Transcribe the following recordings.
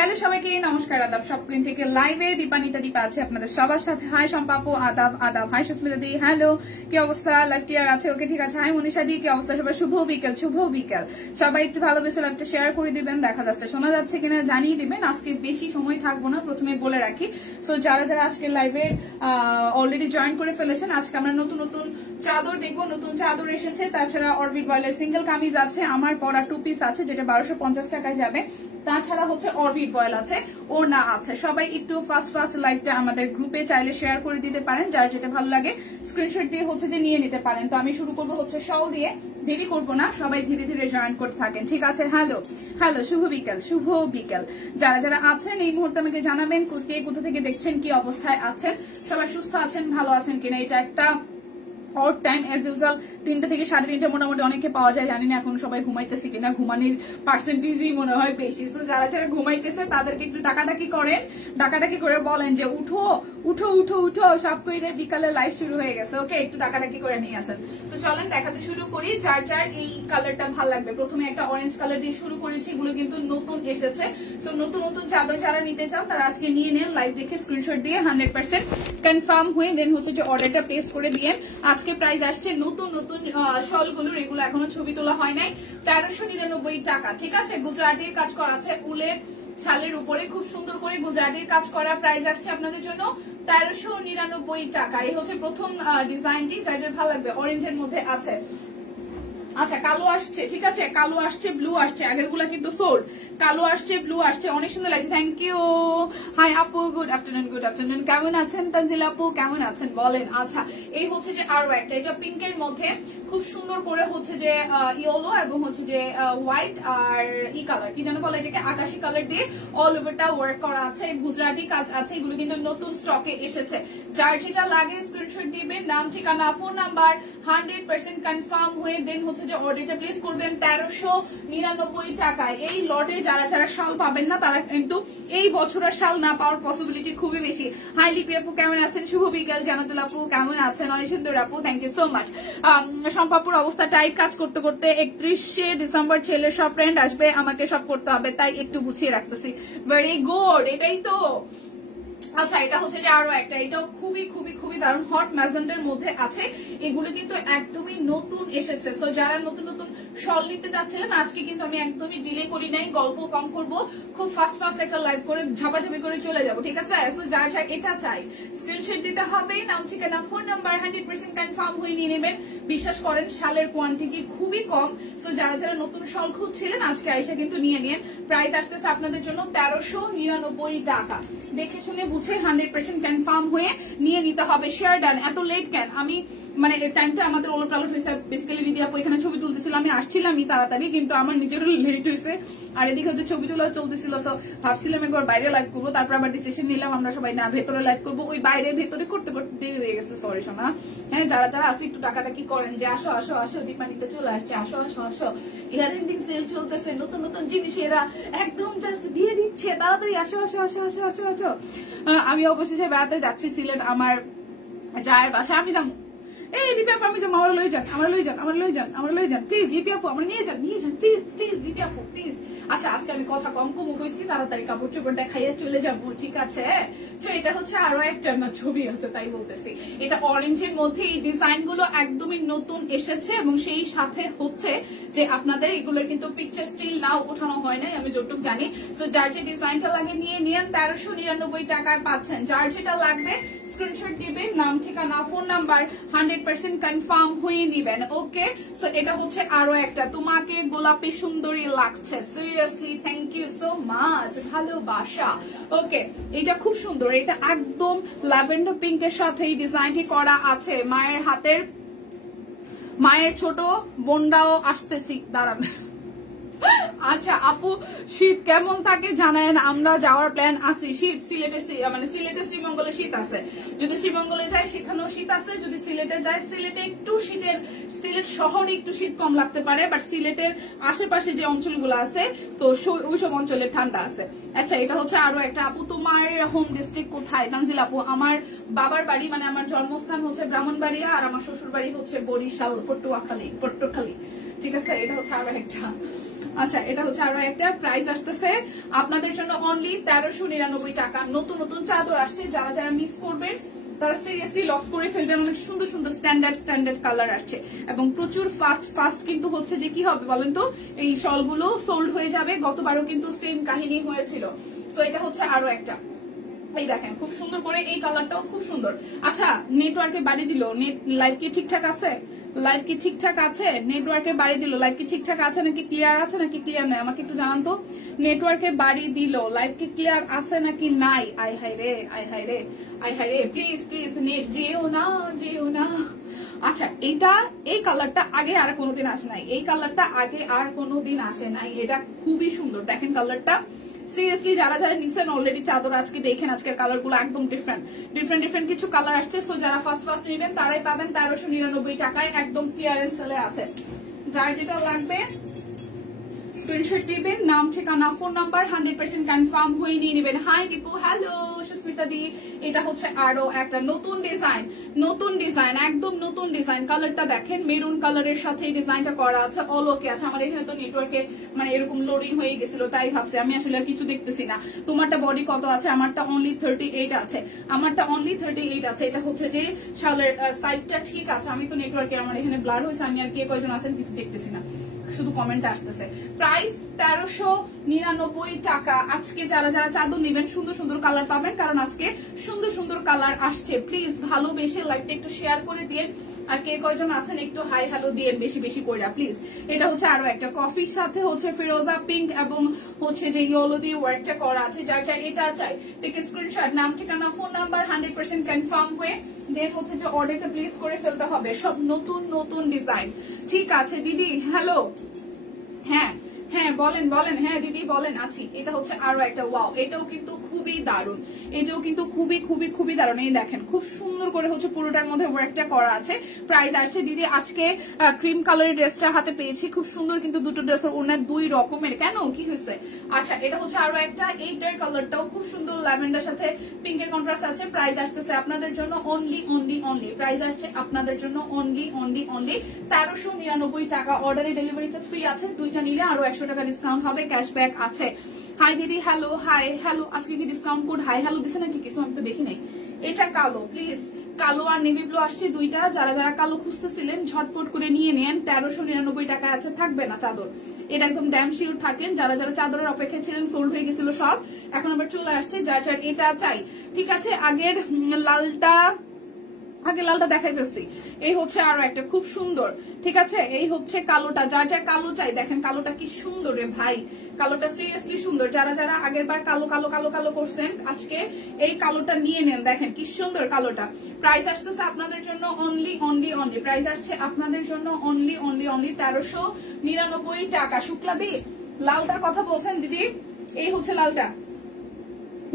Hello সবাইকে নমস্কার আদাব শপিং থেকে লাইভে দীপানিতা দীপা আছে আপনাদের সবার সাথে। হাই সম্পাপু আদাব আদাব। হাই সুস্মিতা দি হ্যালো, কি অবস্থা? লাইভটি আর আছে ওকে ঠিক আছে। হাই মনীষা দি কি অবস্থা সবার? শুভ বিকেল সবাই একটু ভালোবেসে লাইভটা শেয়ার করে দিবেন। দেখা যাচ্ছে শোনা যাচ্ছে কিনা জানিয়ে দিবেন। আজকে বেশি সময় থাকবো না, প্রথমে বলে রাখি। সো যারা যারা আজকে লাইভে অলরেডি জয়েন করে ফেলেছেন, আজকে আমরা নতুন নতুন চাদর দেখবো। নতুন চাদর এসেছে, তাছাড়া অরবিট বয়েলের সিঙ্গেল কামিজ আছে, আমার পরা 2 পিস আছে যেটা 1250 টাকায় যাবে। তাছাড়া হচ্ছে অরবিট বয়েল আছে, ওড়না আছে। সবাই একটু ফার্স্ট লাইভটা আমাদের গ্রুপে চাইলে শেয়ার করে দিতে পারেন, যার যেটা ভালো লাগে স্ক্রিনশট দিয়ে হচ্ছে যে নিয়ে নিতে পারেন। তো আমি শুরু করবো হচ্ছে শল দিয়ে, দেরি করবো না, সবাই ধীরে ধীরে জয়েন করতে থাকেন ঠিক আছে। হ্যালো হ্যালো, শুভ বিকেল। যারা যারা আছেন এই মুহূর্তে আমাকে জানাবেন কে কোথা থেকে দেখছেন, কি অবস্থায় আছেন, সবাই সুস্থ আছেন, ভালো আছেন কিনা। এটা একটা অড টাইম এজ ইউজুয়াল, 3টা থেকে 3:30 মোটামুটি অনেকে পাওয়া যায়। জানি না এখন সবাই ঘুমাইতেছে কিনা, ঘুমানির পার্সেন্টেজই মনে হয় বেশি। তো যারা যারা ঘুমাইতেছে তাদেরকে একটু ডাকাডাকি করেন, ডাকাডাকি করে বলেন যে উঠো উঠো উঠো উঠো, সব করে বিকালে লাইভ শুরু হয়ে গেছে। ওকে, একটু ডাকাডাকি করে নিয়ে আসেন। তো চলেন দেখাতে শুরু করি। যার যার এই কালারটা ভালো লাগবে, প্রথমে একটা অরেঞ্জ কালার দিয়ে শুরু করেছি, এগুলো কিন্তু নতুন এসেছে। তো নতুন নতুন চাদর যারা নিতে চান তারা আজকে নিয়ে নেন, লাইভ দেখে স্ক্রিনশট দিয়ে 100% কনফার্ম হয়ে দেন হচ্ছে যে অর্ডারটা প্লেস করে দিয়ে। আজকে প্রাইস আসছে নতুন নতুন শলগুলোর, এগুলো এখনো ছবি তোলা হয় নাই, 1399 টাকা ঠিক আছে। গুজরাটির কাজ করা আছে, উলের শালের উপরে খুব সুন্দর করে গুজরাটির কাজ করা। প্রাইস আসছে আপনাদের জন্য 1399 টাকা। এই হচ্ছে প্রথম ডিজাইনটি, যাদের ভালো লাগবে অরেঞ্জের মধ্যে আছে। আচ্ছা, কালো আসছে ঠিক আছে, কালো আসছে, ব্লু আসছে, আগের গুলা কিন্তু সোল্ড। কালো আসছে, ব্লু আসছে, অনেক সুন্দর লাগছে। Thank you. হাই আপু, গুড আফটারনুন। কেমন আছেন তানজিল আপু, কেমন আছেন বলেন। আচ্ছা, এই হচ্ছে যে আরো একটা, এটা পিঙ্কের মধ্যে খুব সুন্দর করে হচ্ছে যে ইয়েলো এবং হচ্ছে যে হোয়াইট আর ই কালার কি যেন বলে এটাকে, আকাশি কালার দিয়ে অল ওভারটা ওয়ার্ক করা আছে, গুজরাটি কাজ আছে। এগুলো কিন্তু নতুন স্টকে এসেছে। যার যেটা লাগে স্ক্রিনশট দিবেন, নাম ঠিকানা ফোন নাম্বার 100% কনফার্ম হয়ে দেন হচ্ছে যে অর্ডারটা প্লেস করবেন 1399 টাকায়। এই লটে যারা যারা শাল পাবেন না তারা কিন্তু এই বছরের শাল না পাওয়ার পসিবিলিটি খুবই বেশি। হাই লিপি আপু কেমন আছেন? শুভ বিকেল। জানাতুল আপু কেমন আছেন? অনেক সুন্দর আপু, থ্যাংক ইউ সো মাচ। সম্পাপুর অবস্থা টাইট, কাজ করতে করতে 31শে ডিসেম্বর ছেলের সব ফ্রেন্ড আসবে, আমাকে সব করতে হবে, তাই একটু গুছিয়ে রাখতেছি। ভেরি গুড, এটাই তো। আচ্ছা, এটা হচ্ছে যে আরো একটা, এটাও খুবই খুবই খুবই দারুণ, হট ম্যাজেন্ডার মধ্যে আছে। এগুলো কিন্তু একদমই নতুন এসেছে। তো যারা নতুন নতুন শল নিতে চাচ্ছিলেন, আজকে কিন্তু আমি একদমই ডিলে করি নাই, গল্প কম করব, খুব ফাস্ট একটা লাইভ করে ঝাপাঝাপি করে চলে যাবো ঠিক আছে। তো যার যার এটা চাই স্ক্রিনশট দিতে হবে, নাম ঠিকানা ফোন নাম্বার 100% কনফার্ম হয়ে নিয়ে নেবেন। বিশ্বাস করেন শালের কোয়ান্টিটি খুবই কম। তো যারা যারা নতুন শল খুঁজছিলেন আজকে আইসা কিন্তু নিয়ে নিন। প্রাইস আসতেছে আপনাদের জন্য 1399 টাকা। দেখে শুনে বুঝে 100% কনফার্ম হয়ে নিয়ে নিতে হবে। Share done. এত লেট কেন? আমি মানে টাইমটা আমাদের ওলট পালট হয়েছে। বেসিক্যালি দিদি আপু এখানে ছবি তুলতেছিল, আমি আসছিলামই তাড়াতাড়ি, কিন্তু আমার নিজেরও লেট হয়েছে। আর এদিকে হচ্ছে ছবি তোলা চলতেছিল। সো ভাবছিলাম একবার বাইরে লাইভ করবো, তারপর আবার ডিসিশন নিলাম আমরা সবাই না ভেতরে লাইভ করবো। ওই বাইরে ভেতরে করতে করতে দেরি হয়ে গেছে, সরি শোনা। হ্যাঁ, যারা যারা আসে একটু টাকাটাকি করেন যে আসো আসো আসো, দীপানিতে চলে আসছে, আসো আসো আসো, ইয়ার এন্ডিং সেল চলতেছে, নতুন নতুন জিনিস এরা একদম জাস্ট দিয়ে দিচ্ছে, তাড়াতাড়ি আসো আসো আসো আসো আসো আসো। আমি অবশেষে বেড়াতে যাচ্ছি সিলেট, আমার যায় বাসায়। আমি যাবো, এই লিপি আপু আমি যাবো, আমার লই যান প্লিজ। লিপি আপু আমার নিয়ে যান প্লিজ লিপি আপু প্লিজ। আচ্ছা, আজকে আমি কথা কম কইছি, তাড়াতাড়ি কাপড় চোপড়টা খাইয়ে চলে যাবো ঠিক আছে। তো এটা হচ্ছে আরো একটা না ছবি আছে তাই বলতেছি। এটা অরেঞ্জের মধ্যে এই ডিজাইন গুলো একদমই নতুন এসেছে, এবং সেই সাথে হচ্ছে যে আপনাদের এগুলোর কিন্তু পিকচার স্টিল নাও ওঠানো হয় নাই আমি যতটুকু জানি। তো যার যে ডিজাইনটা লাগে নিয়ে নিন, 1399 টাকায় পাচ্ছেন। যার যেটা লাগবে স্ক্রিনশট দিবেন, নাম ঠিকানা ফোন নাম্বার 100% কনফার্ম হয়ে নিবেন। ওকে, সো এটা হচ্ছে আরো একটা, তোমাকে গোলাপি সুন্দরী লাগছে, seriously thank you so much, ভালোবাসা। ওকে, এটা খুব সুন্দর, এটা একদম ল্যাভেন্ডার পিঙ্কের সাথে এই ডিজাইনটি করা আছে। মায়ের হাতের, মায়ের ছোট বোনটাও আসতেছি, দাঁড়ান। আচ্ছা আপু, শীত কেমন থাকে জানেন? আমরা যাওয়ার প্ল্যান আছে। শীত সিলেটে, মানে সিলেটে শ্রীমঙ্গলে শীত আছে। যদি শ্রীমঙ্গলে যায় সেখানেও শীত আছে, যদি সিলেটে যায় সিলেটে একটু শীতের, সিলেট শহরে একটু শীত কম লাগতে পারে, বাট সিলেটের আশেপাশে যে অঞ্চলগুলো আছে তো ওইসব অঞ্চলে ঠান্ডা আছে। আচ্ছা, এটা হচ্ছে আরো একটা। আপু তোমার হোম ডিস্ট্রিক্ট কোথায়? তানজিল আপু, আমার বাবার বাড়ি মানে আমার জন্মস্থান হচ্ছে ব্রাহ্মণবাড়িয়া, আর আমার শ্বশুর বাড়ি হচ্ছে বরিশাল পটুয়াখালী ঠিক আছে। এটা হচ্ছে আরো একটা। আচ্ছা এটা হচ্ছে আরো একটা প্রাইস আসতেছে আপনাদের জন্য অনলি 1399 টাকা। নতুন নতুন চাদর আসছে, যারা যারা মিস করবেন তারা সিরিয়াসলি লস করে ফেলবে। অনেক সুন্দর সুন্দর স্ট্যান্ডার্ড কালার আসছে এবং প্রচুর ফাস্ট কিন্তু হচ্ছে যে কি হবে বলেন তো, এই শলগুলো সোল্ড হয়ে যাবে। গতবারও কিন্তু সেম কাহিনী হয়েছিল। তো এটা হচ্ছে আরো একটা, এই দেখেন খুব সুন্দর করে, এই কালারটাও খুব সুন্দর। আচ্ছা নেটওয়ার্কে বাড়ি দিল, নেট লাইভ কি ঠিকঠাক আছে? লাইভ কি ঠিকঠাক আছে? নেটওয়ার্কে বাড়ি দিল, লাইভ কি ঠিকঠাক আছে নাকি ক্লিয়ার আছে নাকি ক্লিয়ার নাই আমাকে একটু জানান তো। নেটওয়ার্কে বাড়ি দিল, লাইভ কি ক্লিয়ার আছে নাকি নাই? আই হাই রে, আই হাই রে, আই হাই রে, প্লিজ প্লিজ নেট যেও না, যেও না। আচ্ছা এটা, এই কালারটা আগে আর কোনোদিন আসে নাই, এই কালারটা আগে আর কোনোদিন আসে নাই। এটা খুবই সুন্দর, দেখেন কালারটা। সিরিয়াসলি যারা যারা নিছেন অলরেডি চাদর আজকে দেখেন, আজকের কালার গুলো একদম ডিফারেন্ট কিছু কালার আসছে। সো যারা ফার্স্ট নেবেন তারাই পাবেন 1399 টাকায়, একদম ক্লিয়ারেন্স সেলে আছে। যার যেটা লাগবে স্ক্রিনশট দিবেন, নাম ঠিকানা ফোন নাম্বার 100% কনফার্ম হয়ে নিয়ে নেবেন। হাই দীপু, হ্যালো সুস্মিতা দি। এটা হচ্ছে আরো একটা নতুন ডিজাইন, একদম নতুন ডিজাইন। কালারটা দেখেন, মেরুন কালারের সাথে এই ডিজাইনটা করা আছে, অল ওকে আছে। আমার এখানে তো নেটওয়ার্কে মানে এরকম লোডিং হয়ে গেছিল, তাই ভাবছি আমি আসলে আর কিছু দেখতেছি না। তোমারটা বডি কত আছে? আমারটা অনলি 38 আছে, আমারটা অনলি 38 আছে। এটা হচ্ছে যে শালের সাইডটা ঠিক আছে। আমি তো নেটওয়ার্কে আমার এখানে ব্লার হয়েছে, আমি আর কে কয়জন আছেন কিছু দেখতেছি না, শুধু কমেন্ট আসতেছে। প্রাইস 1399 টাকা। আজকে যারা যারা চাদর নেবেন সুন্দর সুন্দর কালার পাবেন, কারণ আজকে সুন্দর সুন্দর কালার আসছে। প্লিজ ভালোবেসে লাইভটা একটু শেয়ার করে দিন, আর কে কয়জন আছেন একটু হাই হ্যালো দিয়েন বেশি বেশি কইরা প্লিজ। এটা হচ্ছে আরো একটা কফির সাথে হচ্ছে ফিরোজা পিঙ্ক এবং হচ্ছে যে ইয়েলো দিয়ে ওয়ার্কটা করা আছে। যার চাই এটা চাই টেকে স্ক্রিনশট, নাম ঠিকানা ফোন নাম্বার 100% কনফার্ম হয়ে দেন হচ্ছে যে অর্ডারটা প্লেস করে ফেলতে হবে। সব নতুন নতুন ডিজাইন। ঠিক আছে দিদি, হ্যালো, হ্যাঁ হ্যাঁ বলেন বলেন, হ্যাঁ দিদি বলেন আছি। এটা হচ্ছে আরো একটা, ওয়াও এটাও কিন্তু খুবই দারুণ, এটাও কিন্তু খুবই খুবই খুবই দারুণ। এই দেখেন খুব সুন্দর করে হচ্ছে পুরোটার মধ্যে ওয়ার্কটা করা আছে। প্রাইস আসছে দিদি আজকে ক্রিম কালারের ড্রেসটা হাতে পেয়েছি, খুব সুন্দর কিন্তু দুটো ড্রেসের ওনার দুই রকমের। কেন কি হয়েছে? আচ্ছা এটা হচ্ছে আরো একটা, এইটার কালারটাও খুব সুন্দর, ল্যাভেন্ডার সাথে পিঙ্কের কন্ট্রাস্ট আছে। প্রাইস আসতেছে আপনাদের জন্য অনলি প্রাইস আসছে আপনাদের জন্য অনলি 1399 টাকা। অর্ডারে ডেলিভারি চার্জ ফ্রি আছে, দুইটা নিলে আরো 100 টাকা ডিসকাউন্ট হবে, ক্যাশব্যাক আছে। হাই দিদি, হ্যালো, হাই হ্যালো। আজকে কি ডিসকাউন্ট কোড হাই হ্যালো দিছে নাকি কিছু? আমি তো দেখি নাই। এটা কালো, প্লিজ কালো আর নেভি ব্লু আসছে দুইটা। যারা যারা কালো খুঁজতেছিলেন ঝটপট করে নিয়ে নেন, 1399 টাকা আছে, থাকবে না চাদর। এটা একদম ড্যাম শিওর থাকেন। যারা যারা চাদরের অপেক্ষা ছিলেন, সোল্ড হয়ে গেছিল সব, এখন আবার চলে আসছে। যার যার এটা চাই, ঠিক আছে। আগের লালটা দেখাই ফেলছি। এই হচ্ছে আরো একটা খুব সুন্দর, ঠিক আছে। এই হচ্ছে কালোটা, যার যার কালো চাই দেখেন কালোটা কি সুন্দর রে ভাই, কালোটা সিরিয়াসলি সুন্দর। যারা যারা আগের বার কালো কালো কালো কালো করছেন, আজকে এই কালোটা নিয়ে নেন, দেখেন কি সুন্দর কালোটা। প্রাইস আসতেছে আপনাদের জন্য অনলি প্রাইস আসছে আপনাদের জন্য অনলি 1399 টাকা। শুক্লা দি, লালটার কথা বলছেন দিদি? এই হচ্ছে লালটা,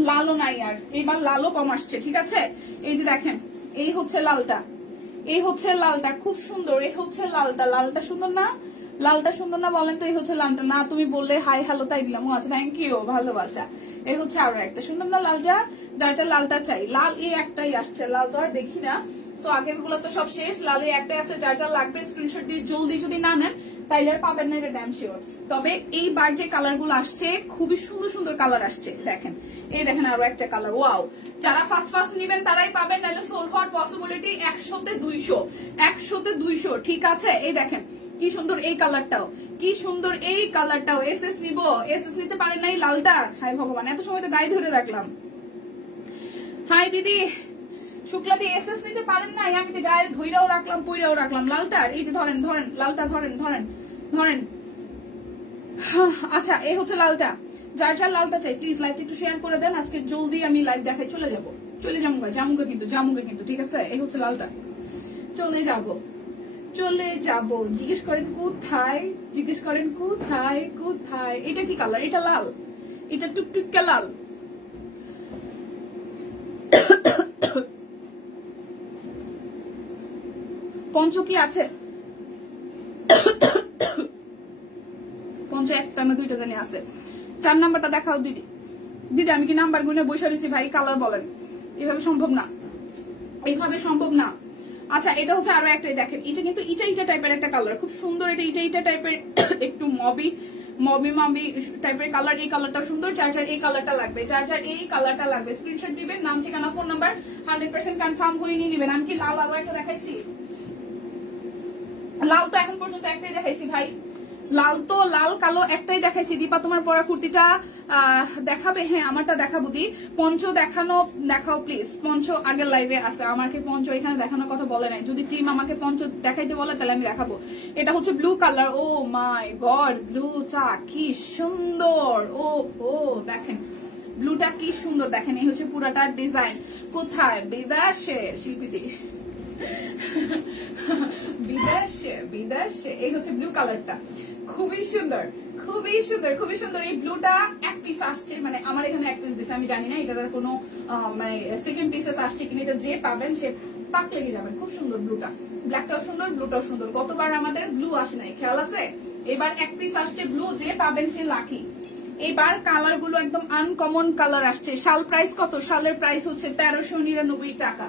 লালও নাই আর, এইবার লালও কম আসছে, ঠিক আছে। এই যে দেখেন এই হচ্ছে লালটা, এই হচ্ছে লালটা খুব সুন্দর। এই হচ্ছে লালটা সুন্দর না? লালটা সুন্দর না বলেন তো? এই হচ্ছে লালটা না? তুমি বললে হাই হ্যালো তাই দিলাম। আচ্ছা থ্যাংক ইউ, ভালোবাসা। এই হচ্ছে আরো একটা সুন্দর না লালটা? যার যার লালটা চাই, লাল এই একটাই আসছে, লাল তো আর দেখি না। তো আগের গুলো তো সব শেষ, লালে একটাই আছে। যার যার লাগবে স্ক্রিনশট দিয়ে জলদি যদি না নেন তাইলে আর পাবেন না, এটা ড্যাম শিওর। তবে এইবার যে কালার গুলো আসছে খুবই সুন্দর সুন্দর কালার আসছে। দেখেন এই দেখেন আরো একটা কালার, ওয়াও। যারা ফার্স্ট নিবেন তারাই পাবেন, নাহলে সোল হওয়ার পসিবিলিটি 100-তে 200, ঠিক আছে। এই দেখেন কি সুন্দর এই কালারটাও, কি সুন্দর এই কালারটাও। এসএস নিব, এসএস নিতে পারেন নাই লালটা? হাই ভগবান, এত সময় তো গায়ে ধরে রাখলাম। হাই দিদি শুক্লা দি, এসএস নিতে পারেন নাই, আমি তো গায়ে ধইরাও রাখলাম পইরাও রাখলাম লালটার। এই যে ধরেন লালটা, ধরেন। আচ্ছা এই হচ্ছে লালটা, যার যার লালটা চাই প্লিজ লাইভটা একটু শেয়ার করে দেন। আজকে জলদি আমি লাইভ দেখাই চলে যাবো জামুগা কিন্তু, ঠিক আছে। এই হচ্ছে লালটা, চলে যাব। জিজ্ঞেস করেন কোথায়, এটা কি কালার? এটা লাল, এটা টুকটুকে লাল। পঞ্চ কি আছে? পঞ্চ একটা না দুইটা জানি আছে। 4 নাম্বারটা দেখাও দিদি। আমি কি নাম্বার গুনে বসে রয়েছি ভাই? কালার বলেন, এইভাবে সম্ভব না। আচ্ছা এটা হচ্ছে আরো একটা, দেখেন এটা কিন্তু ইটা টাইপের একটা কালার, খুব সুন্দর। এটা ইটা টাইপের একটু মমি মামি টাইপের কালার, এই কালারটা সুন্দর, যার যার এই কালারটা লাগবে, যার যার এই কালারটা লাগবে স্ক্রিনশট দিবেন, নাম ঠিকানা ফোন নাম্বার 100% কনফার্ম হয়ে নিয়ে নেবেন। আমি কি লাল আরো একটা দেখাইছি? লাল তো এখন পর্যন্ত একটাই দেখাইছি ভাই, লাল কালো একটাই দেখাইছি। দীপা তোমার পরা কুর্তিটা দেখাবে? হ্যাঁ আমারটা দেখাবো। দি পঞ্চ দেখাও প্লিজ। পঞ্চ আগের লাইভে আছে, আমাকে পঞ্চ এখানে দেখানোর কথা বলে নাই। যদি টিম আমাকে পঞ্চ দেখাইতে বলে তাহলে আমি দেখাবো। এটা হচ্ছে ব্লু কালার। ও মাই গড, ব্লু চা কি সুন্দর। ও দেখেন ব্লুটা কি সুন্দর, দেখেন এই হচ্ছে পুরাটার ডিজাইন। কোথায়? বিদেশে শিল্পীদি, বিদেশে। এই হচ্ছে ব্লু কালারটা, খুবই সুন্দর, খুবই সুন্দর, খুবই সুন্দর। এই ব্লুটা এক পিস আসছে, মানে আমার এখানে এক পিস দিচ্ছে, আমি জানি না এটার কোনো মানে সেকেন্ড পিসেস আসছে কিনা। এটা যে পাবেন সে পাক লেগে যাবেন। খুব সুন্দর ব্লুটা, ব্ল্যাকটাও সুন্দর, ব্লুটাও সুন্দর। গতবার আমাদের ব্লু আসে নাই, খেয়াল আছে? এবার এক পিস আসছে ব্লু, যে পাবেন সে লাকি। এবার কালার গুলো একদম আনকমন কালার আসছে। শাল প্রাইস কত? শালের প্রাইস হচ্ছে 1399 টাকা।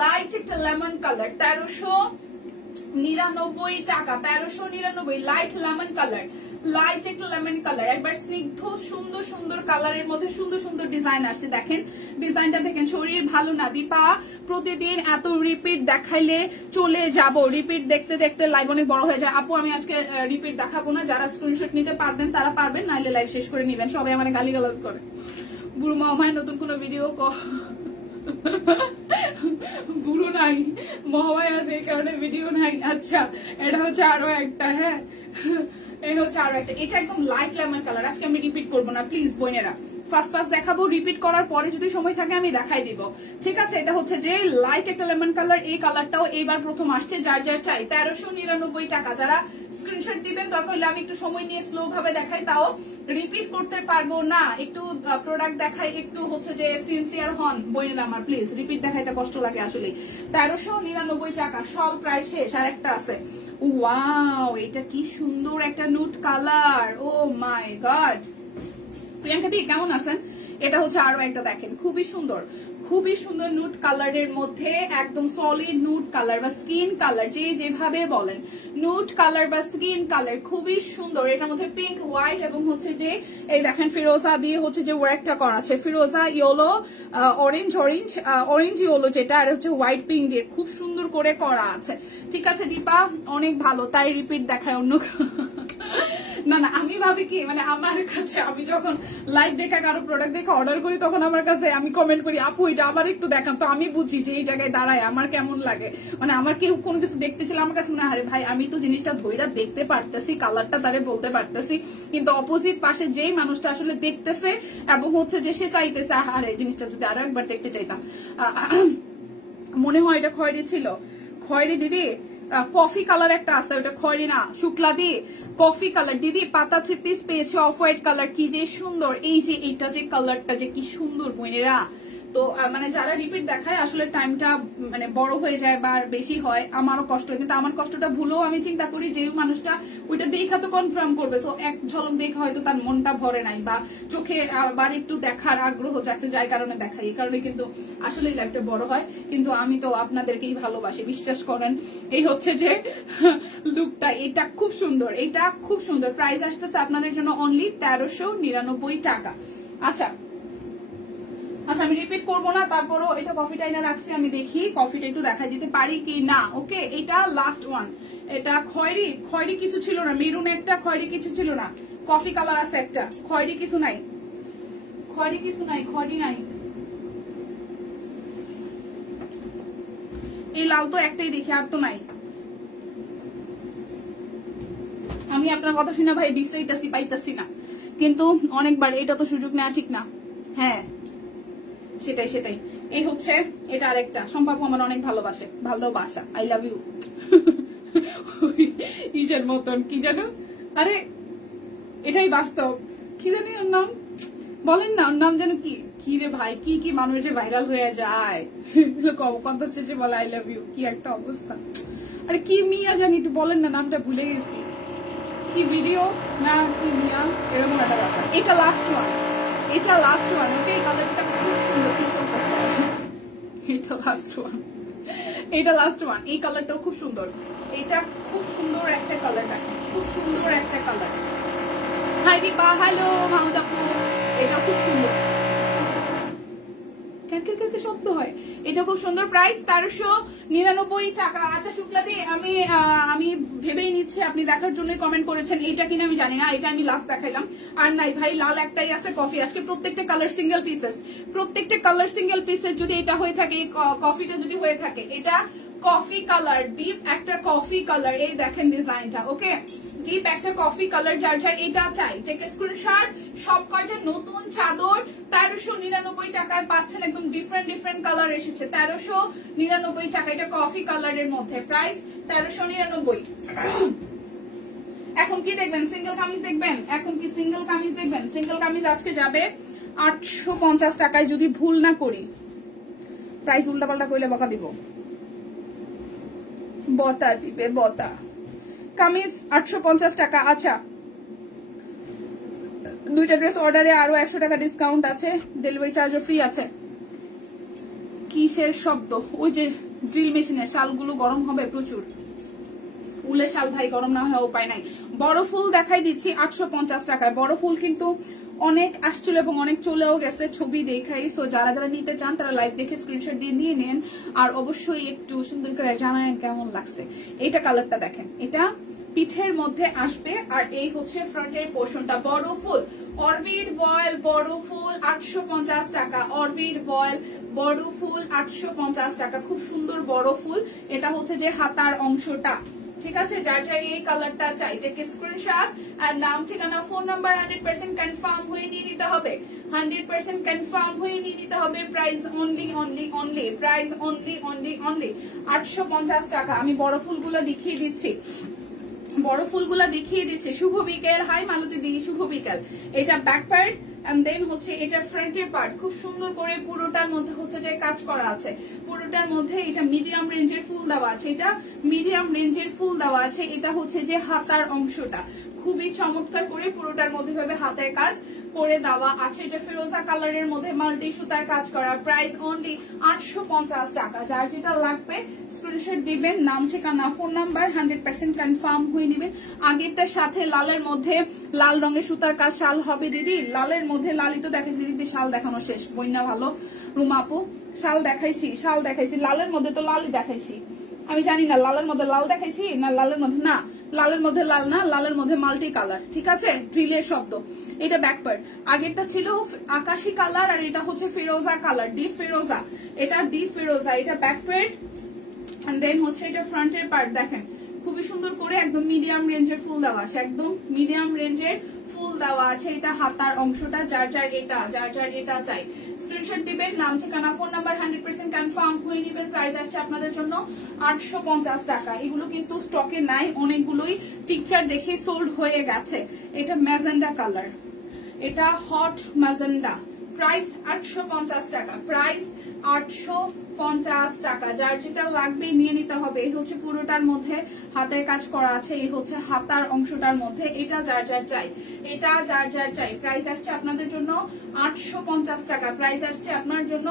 লাইট একটা লেমন কালার 1399 টাকা, 1399। লাইট লেমন কালার, লাইট একটা লেমন কালার, একবার স্নিগ্ধ সুন্দর সুন্দর কালারের মধ্যে সুন্দর সুন্দর ডিজাইন আসছে। দেখেন ডিজাইনটা দেখেন। শরীর ভালো না দীপা, প্রতিদিন এত রিপিট দেখাইলে চলে যাব। রিপিট দেখতে দেখতে লাইভ অনেক বড় হয়ে যায়। আপু আমি আজকে রিপিট দেখাবো না, যারা স্ক্রিনশট নিতে পারবেন তারা পারবেন, নাইলে লাইভ শেষ করে নিবেন। সবাই আমার গালিগালাজ করে, বুড়ো মামায় নতুন কোনো ভিডিও বুড়ো নাই, মহামায় আছে এই কারণে ভিডিও নাই। আচ্ছা এটা হচ্ছে আরো একটা, হ্যাঁ এই হচ্ছে আরো একটা। এটা একদম লাইট লেমন কালার। আজকে আমি রিপিট করবো না প্লিজ বোনেরা, ফার্স্ট দেখাবো। রিপিট করার পরে যদি সময় থাকে আমি দেখাই দিব, ঠিক আছে? এটা হচ্ছে যে লাইট একটা লেমন কালার, এই কালারটাও এইবার প্রথম আসছে। যার যার চাই 1399 টাকা। যারা স্ক্রিনশট দিবেন দরকার হলে আমি একটু সময় নিয়ে স্লো ভাবে দেখাই, তাও রিপিট করতে পারবো না। একটু প্রোডাক্ট দেখাই, একটু হচ্ছে যে সিনসিয়ার হন বোনেরা আমার প্লিজ। রিপিট দেখাইতে কষ্ট লাগে আসলে। 1399 টাকা শল প্রাইস শেষ। আর একটা আছে, ওয়াও এটা কি সুন্দর একটা নুট কালার। ও মাই গড, প্রিয়াঙ্কা দি কেমন আছেন? এটা হচ্ছে আরো একটা, দেখেন খুবই সুন্দর, খুবই সুন্দর নুট কালারের মধ্যে একদম সলিড নুট কালার বা স্কিন কালার, যে যেভাবে বলেন নুট কালার বা স্কিন কালার, খুবই সুন্দর। এটার মধ্যে পিঙ্ক, হোয়াইট এবং হচ্ছে যে এই দেখেন ফিরোজা দিয়ে হচ্ছে যে ওয়ার্কটা করা আছে। ফিরোজা ইয়েলো, অরেঞ্জ ইয়েলো যেটা, আর হচ্ছে হোয়াইট পিঙ্ক দিয়ে খুব সুন্দর করে করা আছে। ঠিক আছে দীপা, অনেক ভালো, তাই রিপিট দেখায় অন্য না না। আমি ভাবি কি, মানে আমার কাছে আমি যখন লাইভ দেখা কারো প্রোডাক্ট দেখে অর্ডার করি তখন আমার কাছে আমি কমেন্ট করি আপু এটা আবার একটু দেখান, তো আমি বুঝি যে এই জায়গায় দাঁড়ায় আমার কেমন লাগে। মানে আমার কেউ কোনো কিছু দেখতে ছিল আমার কাছে না, আরে ভাই আমি তো জিনিসটা ধৈরা দেখতে পারতেছি, কালারটা তারে বলতে পারতেছি, কিন্তু অপোজিট পাশে যেই মানুষটা আসলে দেখতেছে এবং হচ্ছে যে সে চাইতেছে আরে এই জিনিসটা যদি আরো একবার দেখতে চাইতাম। মনে হয় এটা খয়েরি ছিল, খয়েরি দিদি। কফি কালার একটা আছে, ওটা খয়েরি না, শুক্লা দি কফি কালার। দিদি পাতা 3 পিস পেয়েছে অফ হোয়াইট কালার, কি যে সুন্দর। এই যে এইটা যে কালারটা যে কি সুন্দর বোনেরা। তো মানে যারা রিপিট দেখায় আসলে টাইমটা মানে বড় হয়ে যায় বা বেশি হয়, আমারও কষ্ট হয়, কিন্তু আমার কষ্টটা ভুলেও আমি চিন্তা করি যে মানুষটা ওইটা দেখা তো কনফার্ম করবে, সো এক ঝলক দেখা হয়তো তার মনটা ভরে নাই বা চোখে আবার একটু দেখার আগ্রহ যাচ্ছে, যার কারণে দেখাই। এই কারণে কিন্তু আসলে লাইফটা বড় হয়। কিন্তু আমি তো আপনাদেরকেই ভালোবাসি, বিশ্বাস করেন। এই হচ্ছে যে লুকটা, এটা খুব সুন্দর, এটা খুব সুন্দর। প্রাইস আসতেছে আপনাদের জন্য অনলি 1399 টাকা। আচ্ছা আমি রিপিট করবো না, তারপরও এটা কফিটা এনে রাখছি, আমি দেখি কফিটা একটু দেখা দিতে পারি কি না। ওকে, এটা লাস্ট ওয়ান। এটা খয়েরি কিছু ছিল না, মেরুন একটা, খয়েরি কিছু ছিল না। কফি কালার আছে একটা, খয়েরি কিছু নাই, খয়েরি নাই। এই লাল তো একটাই দেখি, আর তো নাই। আমি আপনার কথা শুনে ভাই বিশ্রাইতেছি, পাইতেছি না, কিন্তু অনেকবার এটা তো সুযোগ নেওয়া ঠিক না। হ্যাঁ সেটাই। এই হচ্ছে এটা আরেকটা। সম্পাপু আমার অনেক ভালোবাসা, আই লাভ ইউ। ইসের মতন কি জানো, আরে এটাই বাস্তব। কি জানি ওর নাম, বলেন না ওর নাম যেন কি রে ভাই, কি মানুষ যে ভাইরাল হয়ে যায়, কত শেষে বলে আই লাভ ইউ, কি একটা অবস্থা। আরে কি মিয়া জানি, একটু বলেন না, নামটা ভুলে গেছি। কি ভিডিও না কি মিয়া, এরকম একটা ব্যাপার। এটা লাস্ট ওয়ান। ওকে, এই কালারটা খুব সুন্দর। কি চলতেছে? এটা লাস্ট ওয়ান। এই কালারটাও খুব সুন্দর। এটা খুব সুন্দর একটা কালার, দেখেন খুব সুন্দর একটা colour. Hi Dipa, hello Mahmud আপু, এটা খুব সুন্দর, শব্দ হয়, এটা খুব সুন্দর। প্রাইস 1399 টাকা। আচ্ছা শুক্লাদি, আমি ভেবেই নিচ্ছি আপনি দেখার জন্য কমেন্ট করেছেন, এটা কিনা আমি জানি না, এটা আমি লাস্ট দেখাইলাম। আর নাই ভাই, লাল একটাই আছে, কফি। আজকে প্রত্যেকটা কালার সিঙ্গেল পিসেস, প্রত্যেকটা কালার সিঙ্গেল পিসেস। যদি এটা হয়ে থাকে, কফিটা যদি হয়ে থাকে, এটা কফি কালার, ডিপ একটা কফি কালার। এই দেখেন ডিজাইনটা, ওকে, ডিপ একটা কফি কালার। যার যার এটা চাই টেক স্ক্রিনশট। সব কয়টা নতুন চাদর 1399 টাকায় পাচ্ছেন, একদম ডিফারেন্ট ডিফারেন্ট কালার এসেছে। 1399 টাকা, এটা কফি কালারের মধ্যে, প্রাইস 1399। এখন কি দেখবেন? সিঙ্গেল কামিজ দেখবেন? এখন কি সিঙ্গেল কামিজ দেখবেন? সিঙ্গেল কামিজ আজকে যাবে 850 টাকায়, যদি ভুল না করি। প্রাইস উল্টাপাল্টা করলে বকা দিব, বতা দিবে বতা। কামিজ 850 টাকা। আচ্ছা, দুইটা ড্রেস অর্ডারে আরো 100 টাকা ডিসকাউন্ট আছে, ডেলিভারি চার্জও ফ্রি আছে। কিসের শব্দ? ওই যে ড্রিল মেশিনের শালগুলো গরম হবে প্রচুর। উলের শাল ভাই গরম না হয় উপায় নাই। বড় ফুল দেখাই দিচ্ছি 850 টাকায়। বড় ফুল কিন্তু অনেক আসছিল এবং অনেক চলেও গেছে, ছবি দেখাই। সো যারা যারা নিতে চান তারা লাইভ দেখে স্ক্রিনশট দিয়ে নিয়ে নেন। আর অবশ্যই একটু সুন্দর করে জানায়েন কেমন লাগছে। এইটা কালারটা দেখেন, এটা পিঠের মধ্যে আসবে। আর এই হচ্ছে ফ্রন্টের পোর্শনটা। বড় ফুল, অরবিট ভয়েল বড় ফুল 850 টাকা। অরবিট ভয়েল বড় ফুল 850 টাকা, খুব সুন্দর বড় ফুল। এটা হচ্ছে যে হাতার অংশটা, ঠিক আছে। যার যার এই কালারটা চাই টেক স্ক্রিনশট। আর নাম, ঠিকানা, ফোন নাম্বার 100% কনফার্ম হয়ে নিয়ে নিতে হবে। 100% কনফার্ম হয়ে নিয়ে নিতে হবে। Price only only only, price only only only 850 টাকা। আমি বড় ফুলগুলো দেখিয়ে দিচ্ছি, বড় ফুলগুলা দেখিয়ে দিচ্ছে। শুভ বিকেল, হাই মালতী দি, শুভ বিকেল। এটা ব্যাক পার্ট এন্ড দেন হচ্ছে এটা ফ্রন্টের পার্ট। খুব সুন্দর করে পুরোটার মধ্যে হচ্ছে যে কাজ করা আছে। পুরোটার মধ্যে এটা মিডিয়াম রেঞ্জের ফুল দেওয়া আছে, এটা মিডিয়াম রেঞ্জের ফুল দেওয়া আছে। এটা হচ্ছে যে হাতার অংশটা, খুবই চমৎকার করে পুরোটার মধ্যে ভাবে হাতের কাজ করে দেওয়া আছে। এটা ফিরোজা কালারের মধ্যে মাল্টি সুতার কাজ করা। প্রাইস অনলি 850 টাকা। যার যেটা লাগবে স্ক্রিনশট দিবেন, নাম, ঠিকানা, ফোন নাম্বার 100% কনফার্ম হয়ে নেবেন। আগেরটার সাথে লালের মধ্যে লাল রঙের সুতার কাজ শাল হবে দিদি। লালের মধ্যে লালই তো দেখাইছি দিদি, শাল দেখানো শেষ। বইনা ভালো রুমা আপু, শাল দেখাইছি, শাল দেখাইছি। লালের মধ্যে তো লালই দেখাইছি। আমি জানি না লালের মধ্যে লাল দেখাইছি না লালের মধ্যে, না লালের মধ্যে লাল না, লালের মধ্যে মাল্টি কালার, ঠিক আছে। ড্রিলের শব্দ। এটা ব্যাক পার্ট। আগেরটা ছিল আকাশি কালার আর এটা হচ্ছে ফিরোজা কালার, ডিপ ফিরোজা। এটা ডিপ ফিরোজা, এটা ব্যাক পার্ট এন্ড দেন হচ্ছে এটা ফ্রন্টের পার্ট। দেখেন খুবই সুন্দর করে একদম মিডিয়াম রেঞ্জের ফুল দেওয়া আছে, একদম মিডিয়াম রেঞ্জের ফুল দেওয়া আছে। এটা হাতার অংশটা। যার যার এটা চাই স্ক্রিনশট দিবেন, নাম, ঠিকানা, ফোন নাম্বার 100% কনফার্ম হয়ে নেবেন। প্রাইস আসছে আপনাদের জন্য 850 টাকা। এগুলো কিন্তু স্টকে নাই, অনেকগুলোই পিকচার দেখে সোল্ড হয়ে গেছে। এটা ম্যাজেন্ডা কালার, এটা হট ম্যাজেন্ডা। প্রাইস 850 টাকা, প্রাইস 850 টাকা। যার যেটা লাগবে নিয়ে নিতে হবে। এই হচ্ছে পুরোটার মধ্যে হাতের কাজ করা আছে, এই হচ্ছে হাতার অংশটার মধ্যে। এটা যার যার চাই, এটা যার যার চাই। প্রাইস আসছে আপনাদের জন্য 850 টাকা, প্রাইস আসছে আপনার জন্য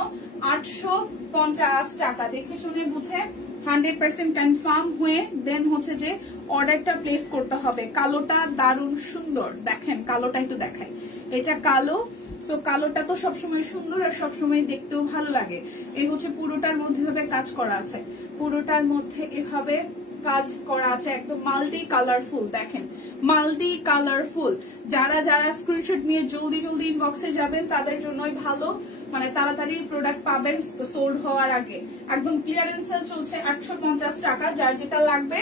850 টাকা। দেখে শুনে বুঝে 100% কনফার্ম হয়ে দেন হচ্ছে যে অর্ডারটা প্লেস করতে হবে। কালোটা দারুণ সুন্দর, দেখেন কালোটা একটু দেখাই। এটা কালো, সো কালোটা তো সবসময় সুন্দর আর সবসময় দেখতেও ভালো লাগে। এই হচ্ছে পুরোটার মধ্যে ভাবে কাজ করা আছে, পুরোটার মধ্যে এভাবে কাজ করা আছে, একদম মাল্টি কালারফুল। দেখেন মাল্টি কালারফুল। যারা যারা স্ক্রিনশট নিয়ে জলদি জলদি ইনবক্সে যাবেন তাদের জন্যই ভালো, মানে তাড়াতাড়ি প্রোডাক্ট পাবেন সোল্ড হওয়ার আগে। একদম ক্লিয়ারেন্স সেল চলছে 850 টাকা। যার যেটা লাগবে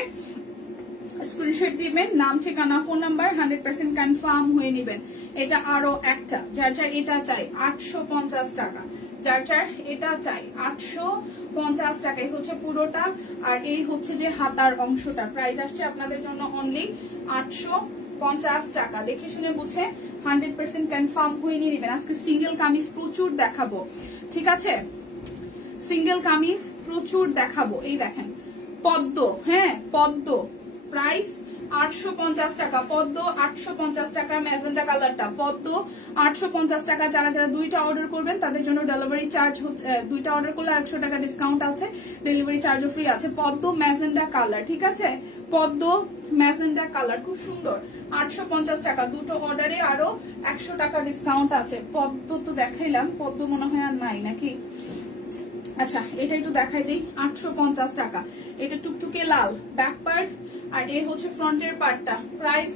স্ক্রিনশট দিবেন, নাম, ঠিকানা, ফোন নাম্বার 100% কনফার্ম হয়ে নেবেন। এটা আরো একটা, যার যার এটা চাই 850 টাকা। যার যার এটা চাই 850 টাকা। এই হচ্ছে পুরোটা আর এই হচ্ছে যে হাতার অংশটা। প্রাইস আসছে আপনাদের জন্য অনলি 850 টাকা। দেখে শুনে বুঝে 100% কনফার্ম হয়ে নিয়ে নেবেন। আজকে সিঙ্গেল কামিজ প্রচুর দেখাবো, ঠিক আছে, সিঙ্গেল কামিজ প্রচুর দেখাবো। এই দেখেন পদ্ম, হ্যাঁ পদ্ম, প্রাইস 850 টাকা। পদ্ম 850 টাকা, ম্যাজেন্ডা কালারটা পদ্ম 850 টাকা। যারা যারা দুইটা অর্ডার করবেন তাদের জন্য ডেলিভারি চার্জ হচ্ছে, দুইটা অর্ডার করলে 100 টাকা ডিসকাউন্ট আছে, ডেলিভারি চার্জও ফ্রি আছে। পদ্ম ম্যাজেন্ডা কালার, ঠিক আছে, পদ্ম ম্যাজেন্ডা কালার খুব সুন্দর। 850 টাকা। দুটো অর্ডারে আরো 100 টাকা ডিসকাউন্ট আছে। পদ্ম তো দেখাইলাম, পদ্ম মনে হয় আর নাই নাকি? আচ্ছা এটা একটু দেখাই দিই। 850 টাকা। এটা টুকটুকে লাল ব্যাক পার্ট, আর এই হচ্ছে ফ্রন্টের পার্টটা। প্রাইস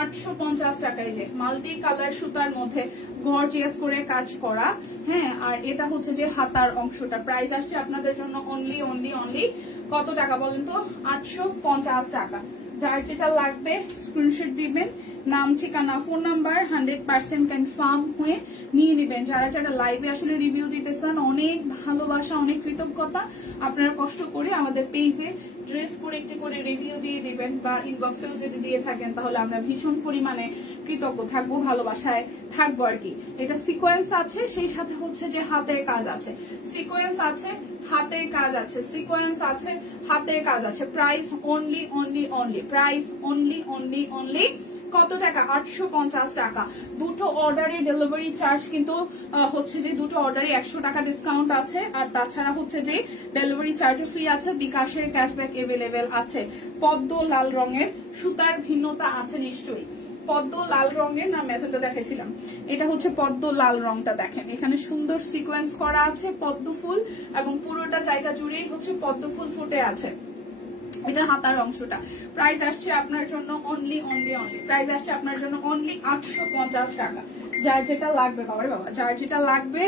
850 টাকা। এই যে মাল্টি কালার সুতার মধ্যে গর্জিয়াস করে কাজ করা। হ্যাঁ, আর এটা হচ্ছে যে হাতার অংশটা। প্রাইস আসছে আপনাদের জন্য অনলি অনলি অনলি কত টাকা বলেন তো? 850 টাকা। যার যেটা লাগবে স্ক্রিনশট দিবেন, নাম ঠিকানা ফোন নাম্বার 100% কনফার্ম হয়ে নিয়ে নেবেন। যারা যারা লাইভে আসলে রিভিউ দিতেছেন, অনেক ভালোবাসা, অনেক কৃতজ্ঞতা। আপনারা কষ্ট করে আমাদের পেজে ড্রেস পরে একটি করে রিভিউ দিয়ে দিবেন, বা ইনবক্সেও যদি দিয়ে থাকেন তাহলে আমরা ভীষণ পরিমাণে কৃতজ্ঞ থাকবো, ভালোবাসায় থাকবো আর কি। এটা সিকোয়েন্স আছে, সেই সাথে হচ্ছে যে হাতের কাজ আছে। সিকোয়েন্স আছে, হাতের কাজ আছে, সিকোয়েন্স আছে, হাতের কাজ আছে। Price only only only, price only only only কত টাকা? 850 টাকা। দুটো অর্ডারে ডেলিভারি চার্জ কিন্তু হচ্ছে যে দুটো অর্ডারে 100 টাকা ডিসকাউন্ট আছে, আর তাছাড়া হচ্ছে যে ডেলিভারি চার্জও ফ্রি আছে। বিকাশের ক্যাশব্যাক এভেলেবেল আছে। পদ্ম লাল রঙের সুতার ভিন্নতা আছে নিশ্চয়ই। পদ্ম লাল রঙের না মেজেন্টা দেখাইছিলাম, এটা হচ্ছে পদ্ম লাল রংটা। দেখেন এখানে সুন্দর সিকোয়েন্স করা আছে পদ্ম ফুল, এবং পুরোটা জায়গা জুড়েই হচ্ছে পদ্ম ফুল ফুটে আছে। এটা হাতার অংশটা। প্রাইস আসছে আপনার জন্য অনলি অনলি অনলি, প্রাইস আসছে আপনার জন্য অনলি 850 টাকা। যার যেটা লাগবে বাবারে বাবা, যার যেটা লাগবে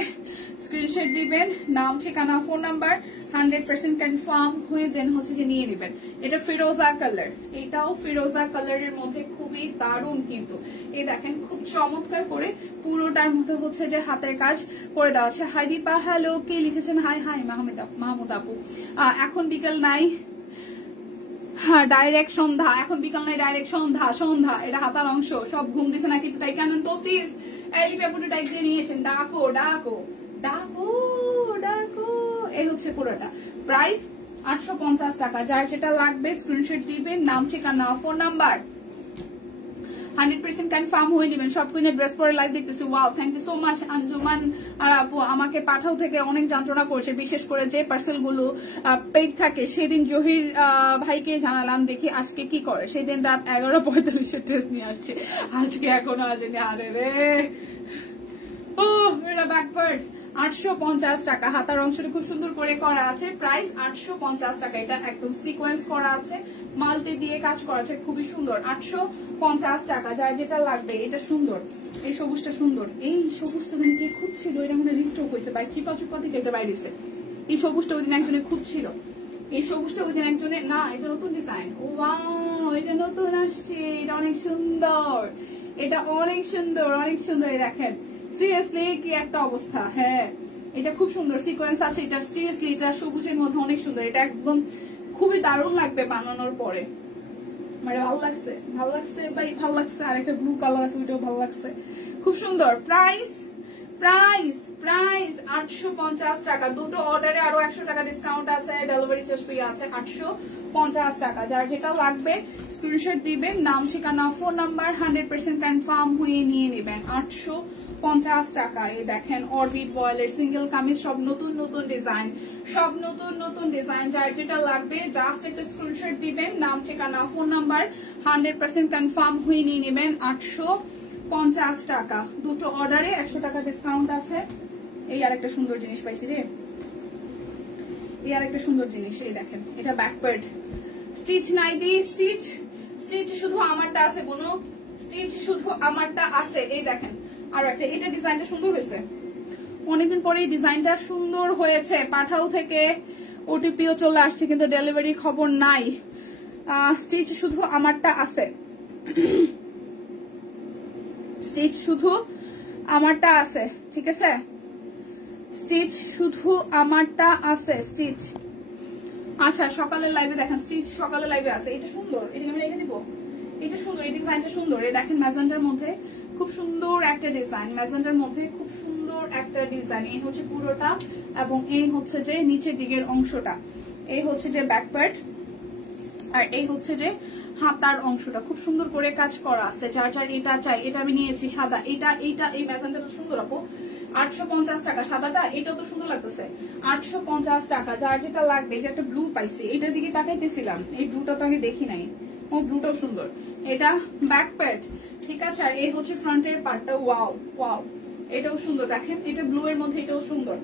স্ক্রিনশট দিবেন, নাম ঠিকানা ফোন নাম্বার 100% কনফার্ম হয়ে দেন হচ্ছে যে নিয়ে নেবেন। এটা ফিরোজা কালার, এটাও ফিরোজা কালারের মধ্যে খুবই দারুণ কিন্তু। এই দেখেন খুব চমৎকার করে পুরোটার মধ্যে হচ্ছে যে হাতের কাজ করে দেওয়া আছে। হাই দীপা হ্যালো, কে লিখেছেন? হাই হাই মাহমুদ আপু। এখন বিকেল নাই, হ্যাঁ ডাইরেক্ট সন্ধ্যা। এখন বিকাল নাই, ডাইরেক্ট সন্ধ্যা। সন্ধ্যা এটা হাতার অংশ। সব ঘুম দিছে নাকি? একটু টাইক আনেন তো প্লিজ। এলি পেপুটু টাইক দিয়ে নিয়ে এসেন। ডাকো ডাকো ডাকো ডাকো। এই হচ্ছে পুরোটা। প্রাইস 850 টাকা। যার যেটা লাগবে স্ক্রিনশট দিবেন, নাম ঠিকানা ফোন নাম্বার 100% কনফার্ম হয়ে নেবেন। সব কুইনের ড্রেস পরে লাইভ দেখতেছি। Wow, thank you so much Anjuman আর আপু। আমাকে পাঠাও থেকে অনেক যন্ত্রণা করছে, বিশেষ করে যে পার্সেল গুলো পেড থাকে। সেদিন জহির ভাইকে জানালাম, দেখি আজকে কি করে। সেদিন রাত 11:45 ড্রেস নিয়ে আসছে, আজকে এখনো আসেনি। আরে রে, ও এটা ব্যাকওয়ার্ড। 850 টাকা। হাতার অংশটা খুব সুন্দর করে করা আছে। প্রাইস 850 টাকা। এটা একদম সিকোয়েন্স করা আছে, মাল্টি দিয়ে কাজ করা আছে, খুবই সুন্দর। 850 টাকা। যার যেটা লাগবে। এটা সুন্দর, এই সবুজটা সুন্দর। এই সবুজটা মানে কি খুঁজছিল, এটা মনে রিস্টক হয়েছে বা চিপা চুপা থেকে একটা বাইরেছে। এই সবুজটা ওই দিন একজনে খুঁজছিল, এই সবুজটা ওই দিন একজনে না, এটা নতুন ডিজাইন। ওয়াও, এটা নতুন আসছে, এটা অনেক সুন্দর, এটা অনেক সুন্দর, অনেক সুন্দর। দেখেন সিরিয়াসলি কি একটা অবস্থা। হ্যাঁ এটা খুব সুন্দর, সিকোয়েন্স আছে। এটা সিরিয়াসলি এটা সবুজের মধ্যে অনেক সুন্দর। এটা একদম খুবই দারুণ লাগবে বানানোর পরে। মানে ভালো লাগছে, ভালো লাগছে ভাই, ভালো লাগছে। আর একটা ব্লু কালার আছে, ওইটাও ভালো লাগছে, খুব সুন্দর। প্রাইস প্রাইস প্রাইস 850 টাকা। দুটো অর্ডারে আরো 100 টাকা ডিসকাউন্ট আছে, ডেলিভারি চার্জ ফ্রি আছে। 850 টাকা। যার যেটা লাগবে স্ক্রিনশট দিবেন, নাম ঠিকানা ফোন নাম্বার 100% কনফার্ম হয়ে নিয়ে নেবেন। 850 টাকা। এই দেখেন অরবিট বয়েলের সিঙ্গেল কামিজ, সব নতুন নতুন ডিজাইন, সব নতুন নতুন ডিজাইন। যার যেটা লাগবে জাস্ট একটা স্ক্রিনশট দিবেন, নাম ঠিকানা ফোন নাম্বার 100% কনফার্ম হয়ে নিয়ে নেবেন। 850 টাকা। দুটো অর্ডারে 100 টাকা ডিসকাউন্ট আছে। এই আর একটা সুন্দর জিনিস পাইছি রে, এই আর একটা সুন্দর জিনিস। এই দেখেন এটা ব্যাকওয়ার্ড স্টিচ নাই দি, স্টিচ স্টিচ শুধু আমারটা আছে, কোনো স্টিচ শুধু আমারটা আছে। এই দেখেন আর একটা, এটা ডিজাইনটা সুন্দর হয়েছে, অনেকদিন পরে এই ডিজাইনটা সুন্দর হয়েছে। পাঠাও থেকে ওটিপিও চলে আসছে, কিন্তু ডেলিভারির খবর নাই। স্টিচ শুধু আমারটা আছে, স্টিচ শুধু আমারটা আছে, ঠিক আছে? স্টিচ শুধু আমারটা আছে, স্টিচ। আচ্ছা সকালের লাইভে দেখেন, স্টিচ সকালের লাইভে আছে। এটা সুন্দর, এটা আমি রেখে দিব। এটা সুন্দর, এই ডিজাইনটা সুন্দর। এই দেখেন ম্যাজেন্টার মধ্যে খুব সুন্দর একটা ডিজাইন, ম্যাজেন্টার মধ্যে খুব সুন্দর একটা ডিজাইন। এই হচ্ছে পুরোটা, এবং এই হচ্ছে যে নিচের দিকের অংশটা। এই হচ্ছে যে ব্যাক পার্ট, আর এই হচ্ছে যে হাতার অংশটা। খুব সুন্দর করে কাজ করা আছে। যার যার এটা চাই, এটা আমি নিয়েছি সাদা। এটা এইটা এই ম্যাজেন্টাটা সুন্দর আপু। 850 টাকা। সাদাটা এটাও তো সুন্দর লাগতেছে। 850 টাকা। যার যেটা লাগবে। যে একটা ব্লু পাইছি, এটার দিকে তাকাইতেছিলাম, এই ব্লুটা তো আগে দেখি নাই। ও ব্লুটাও সুন্দর। এটা ব্যাক প্যাড, ঠিক আছে। আর এই হচ্ছে ফ্রন্টের পার্টটা। ওয়াও ওয়াও, এটাও সুন্দর, দেখেন এটা ব্লু এর মধ্যে, এটাও সুন্দর,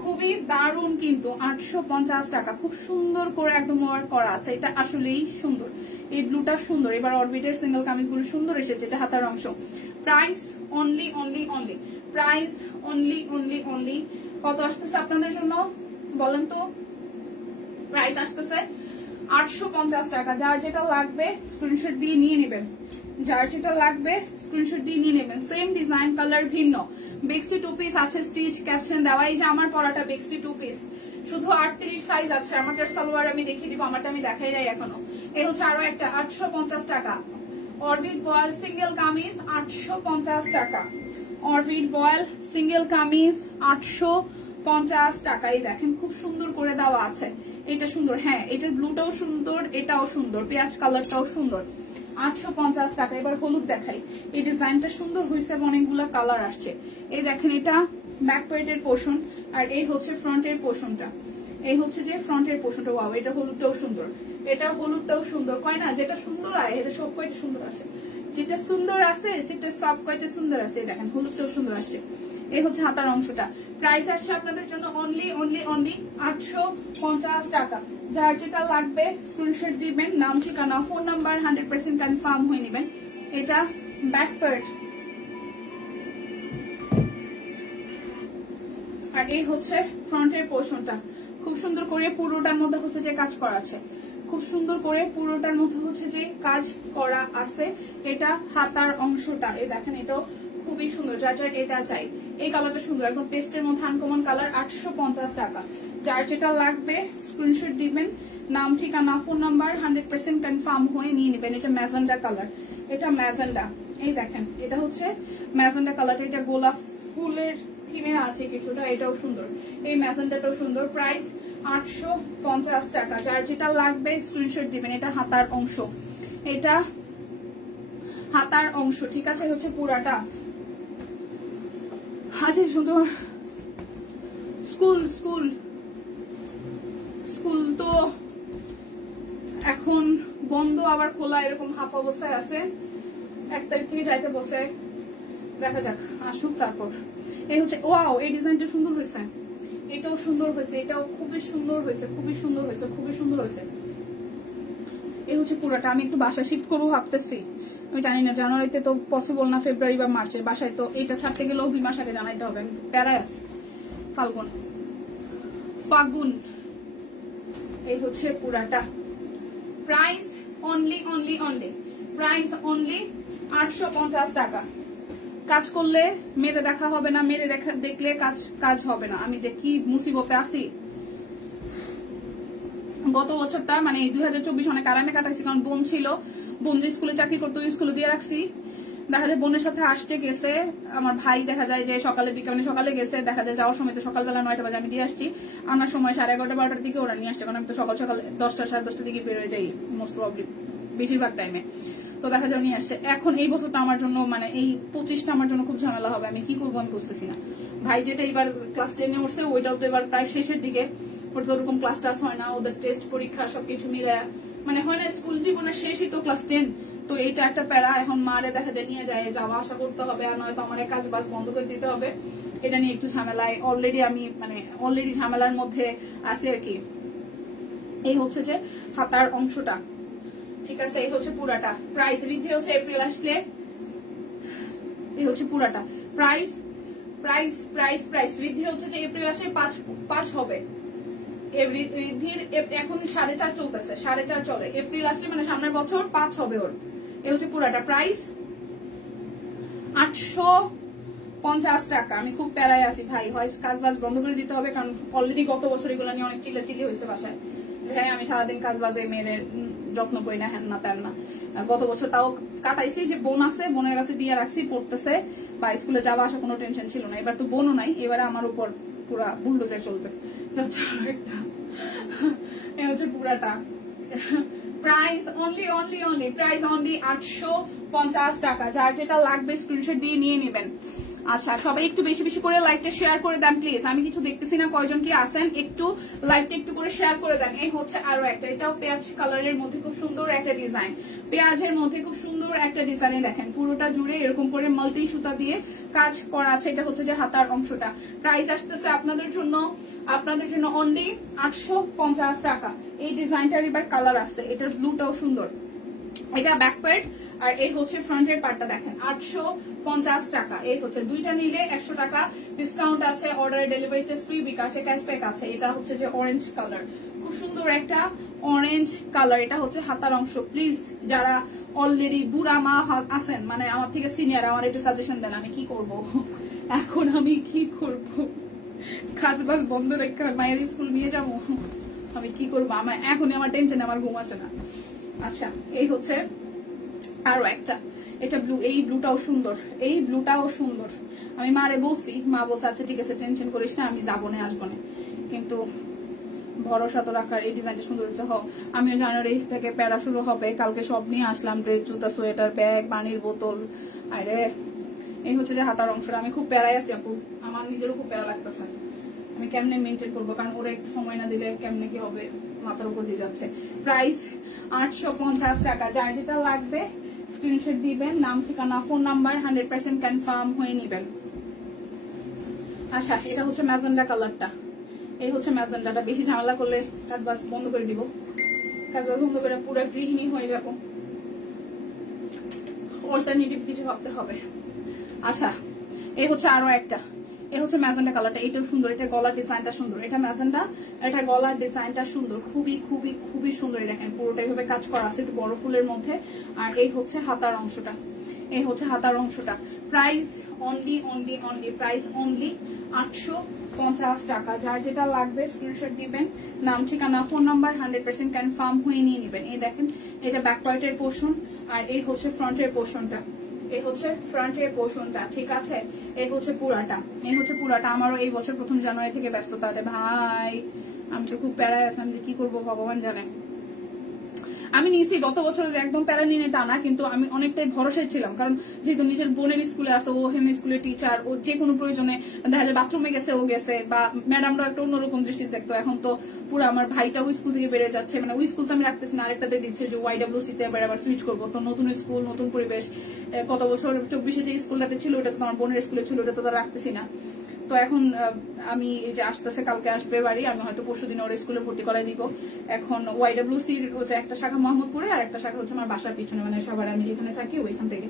খুবই দারুণ কিন্তু। 850 টাকা, খুব সুন্দর করে একদম ওয়ার্ক করা আছে, এটা আসলেই সুন্দর। এই ব্লুটা সুন্দর। এবার অরবিটের সিঙ্গেল কামিজ গুলো সুন্দর এসেছে, এটা হাতার অংশ। Price only only only, price only only only কত আসতেছে আপনাদের জন্য বলেন তো? প্রাইস আসতেছে 850 টাকা। যার যেটা লাগবে স্ক্রিনশট দিয়ে নিয়ে নেবেন, যার যেটা লাগবে স্ক্রিনশট দিয়ে নিয়ে নেবেন। সেম ডিজাইন, কালার ভিন্ন। বেক্সি টু পিস আছে, স্টিচ ক্যাপশন দেওয়া। এই যে আমার পরাটা বেক্সি টু পিস, শুধু 38 সাইজ আছে। আমারটার সালোয়ার আমি দেখিয়ে দিব, আমারটা আমি দেখাই নাই এখনো। এই হচ্ছে আরো একটা 850 টাকা। অরবিট বয়েল সিঙ্গেল কামিজ 850 টাকা। অরবিট বয়েল সিঙ্গেল কামিজ 850 টাকা। এই দেখেন খুব সুন্দর করে দেওয়া আছে, এটা সুন্দর। হ্যাঁ, এটার ব্লুটাও সুন্দর, এটাও সুন্দর, পেঁয়াজ কালারটাও সুন্দর। 850 টাকা। এবার হলুদ দেখাই। এই ডিজাইনটা সুন্দর হয়েছে, অনেকগুলো কালার আসছে। এই দেখেন এটা ব্যাক প্যাডের পোর্শন, আর এই হচ্ছে ফ্রন্টের পোর্শনটা। এই হচ্ছে যে ফ্রন্টের পোর্শনটা। ওয়াও, এটা হলুদটাও সুন্দর, এটা হলুদটাও সুন্দর। কয় না যেটা সুন্দর হয় এটা সব কয়টা সুন্দর আসে, যেটা সুন্দর আছে সেটা সব কয়টা সুন্দর আছে। দেখেন হলুদটাও সুন্দর আসছে। এই হচ্ছে হাতার অংশটা। প্রাইস আসছে আপনাদের জন্য অনলি অনলি অনলি 850 টাকা। যার যেটা লাগবে স্ক্রিনশট দিবেন, নাম ঠিকানা ফোন নাম্বার 100% কনফার্ম হয়ে নেবেন। এটা ব্যাক পার্ট, আর এই হচ্ছে ফ্রন্টের পোর্শনটা। খুব সুন্দর করে পুরোটার মধ্যে হচ্ছে যে কাজ করা আছে, খুব সুন্দর করে পুরোটার মধ্যে হচ্ছে যে কাজ করা আছে। এটা হাতার অংশটা। এই দেখেন এটাও খুবই সুন্দর, যার যার এটা চাই। এই কালারটা সুন্দর, একদম পেস্টের মধ্যে আনকমন কালার। 850 টাকা। যার যেটা লাগবে স্ক্রিনশট দিবেন, নাম ঠিকানা ফোন নাম্বার 100% কনফার্ম হয়ে নিয়ে নেবেন। এটা ম্যাজেন্ডা কালার, এটা ম্যাজেন্ডা। এই দেখেন এটা হচ্ছে ম্যাজেন্ডা কালার, এটা গোলাপ ফুলের থিমে আছে কিছুটা, এটাও সুন্দর। এই ম্যাজেন্ডাটাও সুন্দর। প্রাইস 850 টাকা। যার যেটা লাগবে স্ক্রিনশট দিবেন। এটা হাতার অংশ, এটা হাতার অংশ, ঠিক আছে। হচ্ছে পুরাটা। আচ্ছা সুন্দর। স্কুল স্কুল স্কুল তো এখন বন্ধ আবার খোলা, এরকম হাফ অবস্থায় আছে। 1 তারিখ থেকে যাইতে বসে, দেখা যাক আসুক তারপর। এই হচ্ছে ওয়াও, এই ডিজাইনটা সুন্দর হয়েছে, এটাও সুন্দর হয়েছে, এটাও খুবই সুন্দর হয়েছে, খুবই সুন্দর হয়েছে, খুবই সুন্দর হয়েছে। এই হচ্ছে পুরোটা। আমি একটু বাসা শিফট করবো ভাবতেছি, আমি জানি না জানুয়ারিতে তো পসিবল না, ফেব্রুয়ারি বা মার্চে। বাসায় তো এটা ছাড়তে গেলেও 2 মাস আগে জানাইতে হবে, আমি প্যারায় আছি। ফাল্গুন ফাগুন। এই হচ্ছে পুরাটা। Price only only only, price only 850 টাকা। কাজ করলে মেরে দেখা হবে না, মেরে দেখলে কাজ হবে না। আমি যে কি মুসিবতে আছি। গত বছরটা মানে 2024 অনেক আরামে কাটাইছি, কারণ বোন ছিল, বোন যে স্কুলে চাকরি করতো স্কুলে দিয়ে রাখছি। দেখা যায় বোনের সাথে আসছে গেছে, আমার ভাই দেখা যায় যে সকালে বিকালে সকালে গেছে, দেখা যায় যাওয়ার সময় তো সকালবেলা 9টা বাজে আমি দিয়ে আসছি, আনার সময় 11:30 12টার দিকে ওরা নিয়ে আসছে, কারণ আমি তো সকাল সকাল 10টা 10:30টার দিকে বেরোয় যাই মোস্ট প্রবলি বেশিরভাগ টাইমে। তো দেখা যায় নিয়ে আসছে। এখন এই বছরটা আমার জন্য মানে এই 25টা আমার জন্য খুব ঝামেলা হবে, আমি কি করবো আমি বুঝতেছি না। ভাই যেটা এবার ক্লাস 10-এ উঠছে ওইটাও তো এবার প্রায় শেষের দিকে, ওর তো ওরকম ক্লাস টাস হয় না, ওদের টেস্ট পরীক্ষা সবকিছু মিলে মানে হয় না, স্কুল জীবনের শেষই তো ক্লাস 10। তো এইটা একটা প্যারা। এখন মারে দেখা যায় নিয়ে যায়, যাওয়া আসা করতে হবে, আর নয়তো আমার কাজ বাজ বন্ধ করে দিতে হবে। এটা নিয়ে একটু ঝামেলায় অলরেডি আমি মানে অলরেডি ঝামেলার মধ্যে আছি আর কি। এই হচ্ছে যে হাতার অংশটা, ঠিক আছে। এই হচ্ছে পুরাটা। প্রাইস ঋদ্ধি হচ্ছে এপ্রিল আসলে, এই হচ্ছে পুরাটা। প্রাইস প্রাইস প্রাইস প্রাইস ঋদ্ধির হচ্ছে যে এপ্রিল আসে 5 হবে। ঋদ্ধির এখন 4.5 চলতেছে, 4.5 চলে। এপ্রিল আসলে মানে সামনের বছর 5 হবে ওর। এই হচ্ছে পুরাটা। প্রাইস 850 টাকা। আমি খুব প্যারায় আছি ভাই, হয় কাজ বাজ বন্ধ করে দিতে হবে, কারণ অলরেডি গত বছর এগুলো নিয়ে অনেক চিল্লাচিল্লি হয়েছে বাসায়। হ্যাঁ আমি সারাদিন কাজ বাজে মেয়ের যত্ন করি না, হ্যান না তেন না। গত বছর তাও কাটাইছি যে বোন আছে, বোনের কাছে দিয়ে রাখছি, পড়তেছে বা স্কুলে যাওয়া আসা কোনো টেনশন ছিল না। এবার তো বোনও নাই, এবারে আমার উপর পুরা বুলডোজার চলবে। এই হচ্ছে পুরাটা। Price only only only, price only 850 টাকা। যার যেটা লাগবে স্ক্রিনশট দিয়ে নিয়ে নেবেন। আচ্ছা সবাই একটু বেশি বেশি করে লাইভটা শেয়ার করে দেন প্লিজ, আমি কিছু দেখতেছি না কয়জন কি আছেন, একটু লাইভটা একটু করে শেয়ার করে দেন। এই হচ্ছে আরো একটা, এটাও পেঁয়াজ কালারের মধ্যে খুব সুন্দর একটা ডিজাইন, পেঁয়াজের মধ্যে খুব সুন্দর একটা ডিজাইন, দেখেন পুরোটা জুড়ে এরকম করে মাল্টি সুতা দিয়ে কাজ করা আছে। এটা হচ্ছে যে হাতার অংশটা, প্রাইস আসতেছে আপনাদের জন্য অনলি 850 টাকা। এই ডিজাইনটার এবার কালার আছে, এটার ব্লুটাও সুন্দর, এটা ব্যাক পার্ট আর এই হচ্ছে ফ্রন্টের পার্টটা দেখেন 850 টাকা। এই হচ্ছে দুইটা নিলে 100 টাকা ডিসকাউন্ট আছে, অর্ডারে ডেলিভারি চার্জ ফ্রি, বিকাশে ক্যাশব্যাক আছে। এটা হচ্ছে যে অরেঞ্জ কালার, খুব সুন্দর একটা অরেঞ্জ কালার। এটা হচ্ছে হাতার অংশ। প্লিজ যারা অলরেডি বুড়া মা আছেন, মানে আমার থেকে সিনিয়র, আমার একটু সাজেশন দেন, আমি কি করব এখন, আমি কি করব, কাজ বাজ বন্ধ রেখে মায়ের স্কুল নিয়ে যাবো, আমি কি করবো, আমার এখনই আমার টেনশন, আমার ঘুম আসে না। আচ্ছা এই হচ্ছে আরো একটা, এটা ব্লু, এই ব্লুটাও সুন্দর, এই ব্লুটাও সুন্দর। আমি মারে বলছি, মা বলছে আচ্ছা ঠিক আছে টেনশন করিস না, আমি যাবো না আসবো না, কিন্তু ভরসা তো রাখার। এই ডিজাইনটা সুন্দর হচ্ছে। আমিও জানুয়ারি থেকে প্যারা শুরু হবে, কালকে সব নিয়ে আসলাম, ড্রেস, জুতা, সোয়েটার, ব্যাগ, পানির বোতল। আরে এই হচ্ছে যে হাতার অংশটা, আমি খুব প্যারাই আছি আপু, আমার নিজেরও খুব প্যারা লাগতেছে, আমি কেমনে মেনটেন করবো, কারণ ওরা একটু সময় না দিলে কেমনে কি হবে, মাথার উপর দিয়ে যাচ্ছে। প্রাইস 850 টাকা। যার যেটা লাগবে স্ক্রিনশট দিবেন, নাম, ঠিকানা, ফোন নাম্বার 100% কনফার্ম হয়ে নিবেন। আচ্ছা এটা হচ্ছে ম্যাজেন্ডা কালারটা, এই হচ্ছে ম্যাজেন্ডাটা। বেশি ঝামেলা করলে কাজ বাজ বন্ধ করে দিব, কাজ বাজ বন্ধ করে পুরো গৃহিণী হয়ে যাবো, অল্টারনেটিভ কিছু ভাবতে হবে। আচ্ছা এই হচ্ছে আরো একটা, এই হচ্ছে ম্যাজেন্ডা কালারটা, এটাও সুন্দর, এটা গলার ডিজাইনটা সুন্দর, এটা ম্যাজেন্ডা, এটা গলার ডিজাইনটা সুন্দর, খুবই খুবই খুবই সুন্দর। দেখেন পুরোটা এইভাবে কাজ করা আছে একটু বড় ফুলের মধ্যে। আর এই হচ্ছে হাতার অংশটা, এই হচ্ছে হাতার অংশটা। প্রাইস অনলি 850 টাকা। যার যেটা লাগবে স্ক্রিনশট দিবেন, নাম, ঠিকানা, ফোন নাম্বার 100% কনফার্ম হয়ে নিয়ে নেবেন। এই দেখেন এটা ব্যাক পার্টের পোর্শন, আর এই হচ্ছে ফ্রন্টের পোর্শনটা, এই হচ্ছে ফ্রন্টের পোর্শনটা, ঠিক আছে। এই হচ্ছে পুরাটা, এই হচ্ছে পুরাটা। আমারও এই বছর 1 জানুয়ারি থেকে ব্যস্ততা, ভাই আমি তো খুব প্যারায় আসলাম যে কি করবো ভগবান জানে। আমি নিয়েছি গত বছর, একদম প্যারা নিয়ে তা না, কিন্তু আমি অনেকটাই ভরসায় ছিলাম, কারণ যেহেতু নিজের বোনের স্কুলে আছে, ও হেম স্কুলের টিচার, ও যে কোনো প্রয়োজনে দেখা যায় বাথরুমে গেছে, ও গেছে, বা ম্যাডামরা একটা অন্যরকম দৃষ্টি দেখতো। এখন তো পুরো আমার ভাইটাও স্কুল থেকে বেড়ে যাচ্ছে, মানে ওই স্কুল তো আমি রাখতেছি না, আরেকটাতে দিচ্ছে যে YWC তে আবার সুইচ করবো, তো নতুন স্কুল, নতুন পরিবেশ। গত বছর 24-এ যে স্কুলটাতে ছিল ওটা তো আমার বোনের স্কুলে ছিল, ওটা তো রাখতেছি না। তো এখন আমি এই যে আসতেছে, কালকে আসবে বাড়ি, আমি হয়তো পরশুদিন ওর স্কুলে ভর্তি করাই দিব। এখন YWCর হচ্ছে একটা শাখা মোহাম্মদপুরে, আর একটা শাখা হচ্ছে আমার বাসার পিছনে, মানে সবার আমি যেখানে থাকি ওইখান থেকে,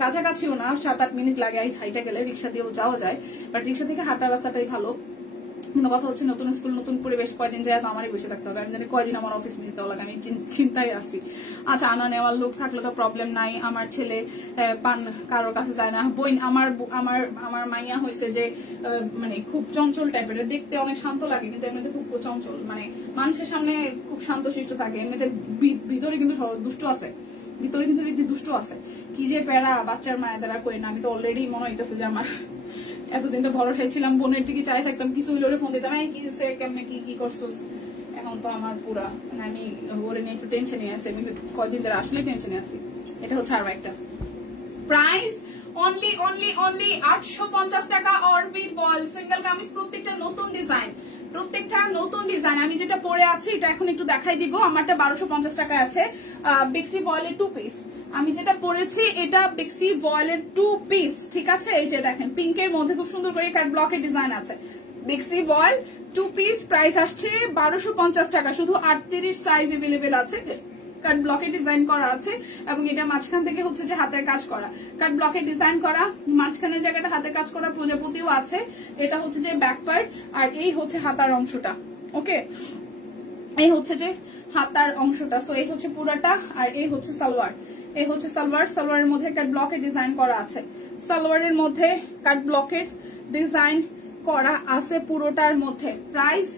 কাছাকাছিও না, 7-8 মিনিট লাগে হাইটা গেলে, রিক্সা দিয়েও যাওয়া যায়, বাট রিক্সা থেকে হাঁটার রাস্তাটাই ভালো। কিন্তু কথা হচ্ছে নতুন স্কুল, নতুন পরিবেশ, কয়দিন যায় তো আমারই বসে থাকতে হবে, আমি জানি কয়দিন আমার অফিস নিতে লাগে, আমি চিন্তায় আছি। আচ্ছা আনা নেওয়ার লোক থাকলে তো প্রবলেম নাই, আমার ছেলে পান কারোর কাছে যায় না। বই আমার মাইয়া হয়েছে যে মানে খুব চঞ্চল টাইপের, দেখতে অনেক শান্ত লাগে কিন্তু এমনিতে খুব চঞ্চল, মানে মানুষের সামনে খুব শান্তশিষ্ট থাকে, এমনিতে ভিতরে কিন্তু দুষ্ট আছে, ভিতরে কিন্তু রীতি দুষ্ট আছে। কি যে প্যারা বাচ্চার মায়েদের আর করি না, আমি তো অলরেডি মনে হইতেছে যে আমার এতদিন তো ভরসায় ছিলাম, বোনের থেকে চাই থাকতাম, কিছু হইলে ফোন দিতাম, কি কেমনে কি করছোস। এখন তো আমার পুরা মানে আমি ওরে নিয়ে একটু টেনশনে আছি, আমি কয়দিন ধরে আসলে টেনশনে আছি। এটা হচ্ছে আরো একটা। প্রাইস অনলি 850 টাকা। অরবিট বল সিঙ্গেল কামিজ, প্রত্যেকটা নতুন ডিজাইন, প্রত্যেকটা নতুন ডিজাইন। আমি যেটা পরে আছি এটা এখন একটু দেখাই দিব, আমারটা 1250 টাকা আছে। বেক্সি বয়েলের 2 পিস আমি যেটা পরেছি, এটা বেক্সি ভয়েলের 2 পিস, ঠিক আছে। এই যে দেখেন পিঙ্কের মধ্যে খুব সুন্দর করে কাট ব্লকের ডিজাইন আছে, বেক্সি ভয়েল 2 পিস, প্রাইস আসছে 1250 টাকা। শুধু 38 সাইজ এভেলেবেল আছে, কাট ব্লকের ডিজাইন করা আছে, এবং এটা মাঝখান থেকে হচ্ছে যে হাতের কাজ করা, কাট ব্লকের ডিজাইন করা, মাঝখানের জায়গাটা হাতের কাজ করা, প্রজাপতিও আছে। এটা হচ্ছে যে ব্যাক পার্ট, আর এই হচ্ছে হাতার অংশটা। ওকে, এই হচ্ছে যে হাতার অংশটা। সো এই হচ্ছে পুরাটা, আর এই হচ্ছে সালোয়ার, এই হচ্ছে সালোয়ার। সালোয়ারের মধ্যে কাট ব্লকের ডিজাইন করা আছে, সালোয়ারের মধ্যে কাট ব্লকের ডিজাইন করা আছে পুরোটার মধ্যে। প্রাইস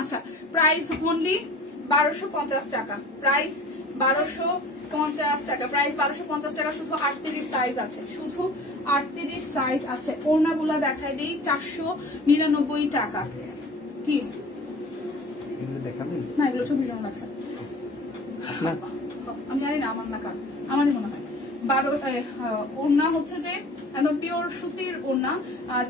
আচ্ছা প্রাইস অনলি 1250 টাকা, প্রাইস 1250 টাকা, প্রাইস 1250 টাকা। শুধু 38 সাইজ আছে, শুধু 38 সাইজ আছে। ওড়নাগুলা দেখাই দিই, 499 টাকা। কি না এগুলো 24 জন লাগছে, আমি জানি না, আমার না কার, আমারই মনে হয়। ওড়না হচ্ছে যে একদম পিওর সুতির ওড়না,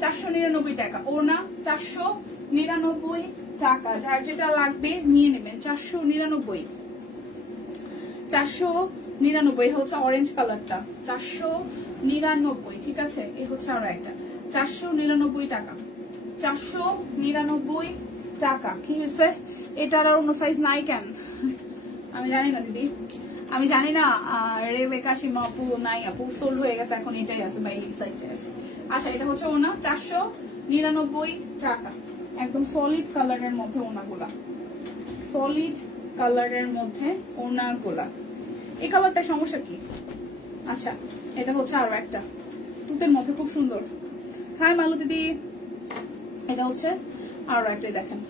499 টাকা ওড়না, 499 টাকা। যার যেটা লাগবে নিয়ে নেবেন। 499 হচ্ছে অরেঞ্জ কালারটা, 499। ঠিক আছে, এই হচ্ছে আরো একটা 499 টাকা, 499 টাকা। কি হয়েছে, এটার আর অন্য সাইজ নাই কেন আমি জানি না দিদি, আমি জানি না। রেবেকা সীমা আপু নাই, আপু সোল্ড হয়ে গেছে, এখন এটাই আছে বা এই সাইজটাই আছে। আচ্ছা, এটা হচ্ছে ওনা 499 টাকা। একদম সলিড কালারের মধ্যে ওনাগুলা, সলিড কালারের মধ্যে ওনাগুলা। এই কালারটা সমস্যা কি? আচ্ছা, এটা হচ্ছে আরো একটা তুতের মধ্যে খুব সুন্দর। হ্যাঁ মালু দিদি, এটা হচ্ছে আরো একটা, দেখেন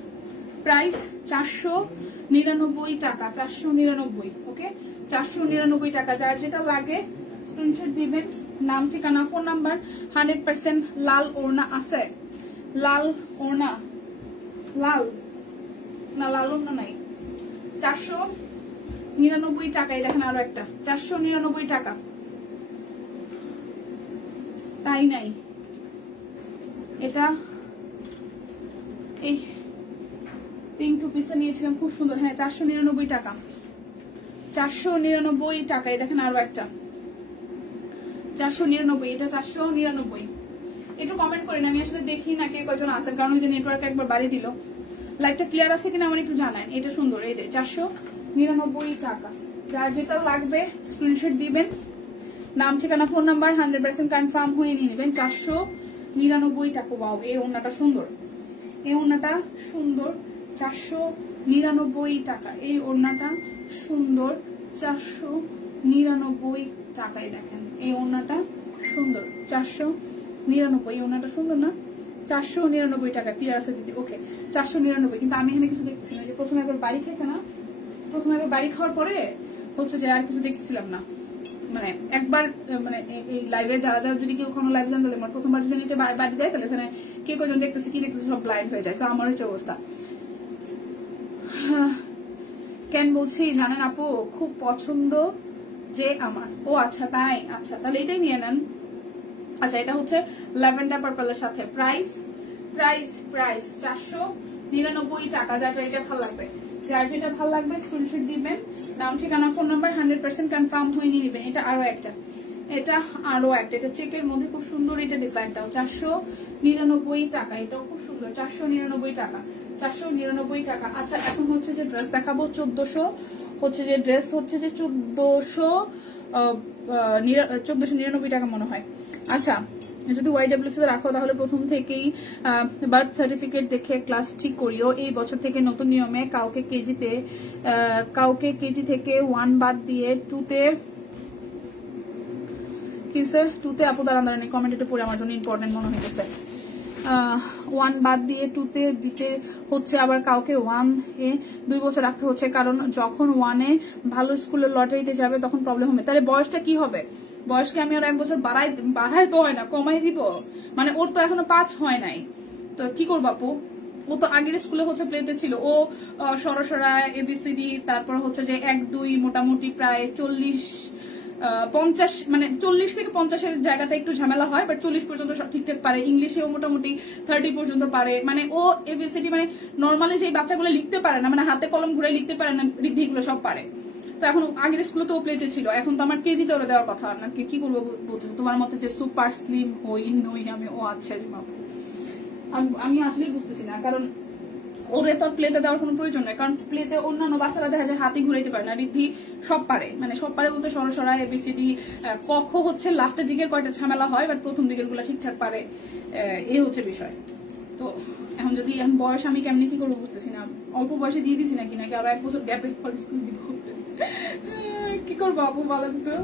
প্রাইস 499 টাকা, 499। ওকে, 499 টাকা। যার যেটা লাগে স্ক্রিনশট দিবেন, নাম ঠিকানা ফোন নাম্বার। 100% লাল ওড়না আছে, লাল ওড়না, লাল না, লাল ওড়না নাই। 499 টাকায় দেখেন আরো একটা 499 টাকা। তাই নাই, এটা এই পিঙ্ক টু পিসে নিয়েছিলাম, খুব সুন্দর। হ্যাঁ, 499 টাকা, 499 টাকায় দেখেন আরো একটা 499। এটা 499। একটু কমেন্ট করেন, আমি আসলে দেখি না কে কয়জন আছেন, কারণ ওই যে নেটওয়ার্ক একবার বাড়িয়ে দিল। লাইটটা ক্লিয়ার আছে কিনা আমার একটু জানান। এটা সুন্দর, এই যে 499 টাকা। যার যেটা লাগবে স্ক্রিনশট দিবেন, নাম ঠিকানা ফোন নাম্বার 100% কনফার্ম হয়ে নিয়ে নেবেন। 499 টাকা। বাও, এই ওড়নাটা সুন্দর, এই ওড়নাটা সুন্দর, 499 টাকা। এই ওড়নাটা সুন্দর, 499 টাকায় দেখেন এই ওড়নাটা সুন্দর, 499। এই ওড়নাটা সুন্দর না? 499 টাকা। ক্লিয়ার আছে দিদি? ওকে, 499। কিন্তু আমি এখানে কিছু দেখতেছি না, যে প্রথমে একবার বাড়ি খেয়েছে না, প্রথমে একবার বাড়ি খাওয়ার পরে হচ্ছে যে আর কিছু দেখতেছিলাম না। মানে একবার মানে এই লাইভে যারা যারা যদি কেউ কোনো লাইভে যান, তাহলে আমার প্রথমবার যদি নেটে বাড়ি দেয়, তাহলে এখানে কে কজন দেখতেছে কি দেখতেছে সব ব্লাইন্ড হয়ে যায়। তো আমার হচ্ছে অবস্থা। কেন বলছি জানেন আপু, খুব পছন্দ যে আমার। ও আচ্ছা, তাই? আচ্ছা, তাহলে এটাই নিয়ে নেন। আচ্ছা, এটা হচ্ছে ল্যাভেন্ডার পার্পলের সাথে। প্রাইস প্রাইস প্রাইস 499 টাকা। যার এটা ভালো লাগবে, যার যেটা ভালো লাগবে স্ক্রিনশট দিবেন, নাম ঠিকানা ফোন নাম্বার 100% কনফার্ম হয়ে নিয়ে নেবেন। এটা আরো একটা, এটা আরো একটা, এটা চেকের মধ্যে খুব সুন্দর। এটা ডিজাইনটাও 499 টাকা। এটাও খুব সুন্দর, 499 টাকা, 499 টাকা। আচ্ছা, এখন হচ্ছে যে ড্রেস দেখাবো 1400, হচ্ছে যে ড্রেস হচ্ছে যে 1499 টাকা মনে হয়। আচ্ছা, যদি ওয়াইডব্লিউসি তে রাখো তাহলে প্রথম থেকেই বার্থ সার্টিফিকেট দেখে ক্লাস ঠিক করিও। এই বছর থেকে নতুন নিয়মে কাউকে কেজি থেকে 1 বাদ দিয়ে 2তে কিসে 2তে আপু দাঁড়ান কমেন্ট একটু পড়ে আমার জন্য ইম্পর্টেন্ট মনে হয়েছে। 1 বাদ দিয়ে 2তে দিতে হচ্ছে, আবার কাউকে 1 এ 2 বছর রাখতে হচ্ছে, কারণ যখন 1 এ ভালো স্কুলের লটারিতে যাবে তখন প্রবলেম হবে। তাহলে বয়সটা কি হবে? বয়সকে আমি আর 1 বছর বাড়াই তো হয় না, কমাই দিব। মানে ওর তো এখনো 5 হয় নাই, তো কি করবো আপু? ও তো আগের স্কুলে হচ্ছে প্লেতে ছিল, ও সরসরা এবিসিডি, তারপর হচ্ছে যে 1 2 মোটামুটি প্রায় 40-50, মানে 40 থেকে 50-এর জায়গাটা একটু ঝামেলা হয়, বাট 40 পর্যন্ত ঠিকঠাক পারে। ইংলিশেও মোটামুটি 30 পর্যন্ত পারে। মানে ও এবিসিডি মানে নর্মালি যে বাচ্চাগুলো লিখতে পারে না, মানে হাতে কলম ঘুরে লিখতে পারে না, এগুলো সব পারে। তো এখন আগের স্কুলে তো ও প্লেতে ছিল, এখন তো আমার কেজিতে ওরা দেওয়ার কথা না। কি করবো বলতেছে? তোমার মতে যে সুপার স্লিম হই নই আমি? ও আচ্ছা, আমি আসলেই বুঝতেছি না, কারণ ওরে তো প্লেতে দেওয়ার কোনো প্রয়োজন নাই, কারণ প্লেতে অন্যান্য বাচ্চারা দেখা যায় হাতে ঘুরাইতে পারে না, রিদ্ধি সব পারে। মানে সব পারে বলতে সরসরা এবিসিডি কখ হচ্ছে লাস্টের দিকের কয়টা ঝামেলা হয়, বাট প্রথম দিকের গুলা ঠিকঠাক পারে। এই হচ্ছে বিষয়। তো এখন যদি এখন বয়স আমি কেমনি কি করবো বুঝতেছি না। অল্প বয়সে দিয়ে দিছি নাকি আরো 1 বছর গ্যাপে স্কুল দিব? কি করবো আপু বলেন তো?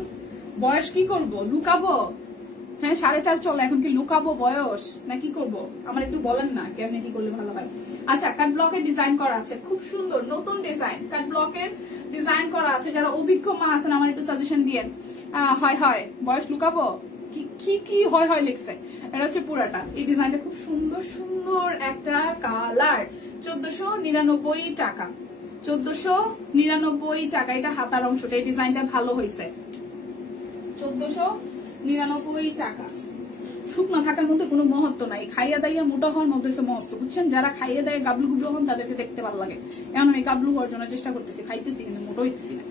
বয়স কি করবো? লুকাবো? হ্যাঁ, 4.5 চলে, এখন কি লুকাবো বয়স না কি করবো? আমার একটু বলেন না কেমনি কি করলে ভালো হয়। আচ্ছা, কাট ব্লকের ডিজাইন করা আছে, খুব সুন্দর নতুন ডিজাইন কাট ব্লকের ডিজাইন করা আছে। যারা অভিজ্ঞ মা আছেন আমার একটু সাজেশন দিয়েন। হয় বয়স লুকাবো? কি হয় লিখছে। এটা হচ্ছে পুরাটা। এই ডিজাইনটা খুব সুন্দর সুন্দর একটা কালার। 1499 টাকা, 1499 টাকা। এটা হাতার অংশটা, এই ডিজাইনটা ভালো হয়েছে। 1499 টাকা, শুকনো থাকার মধ্যে কোনো মহত্ব নাই, খাইয়া দাইয়া মোটা হওয়ার মধ্যে মহত্ব, বুঝছেন? যারা খাইয়া দেয় গাবলু গুবলু হন তাদেরকে দেখতে ভালো লাগে। এখন আমি গাবলু হওয়ার জন্য চেষ্টা করতেছি, খাইতেছি কিন্তু মোটা হইতেছি না।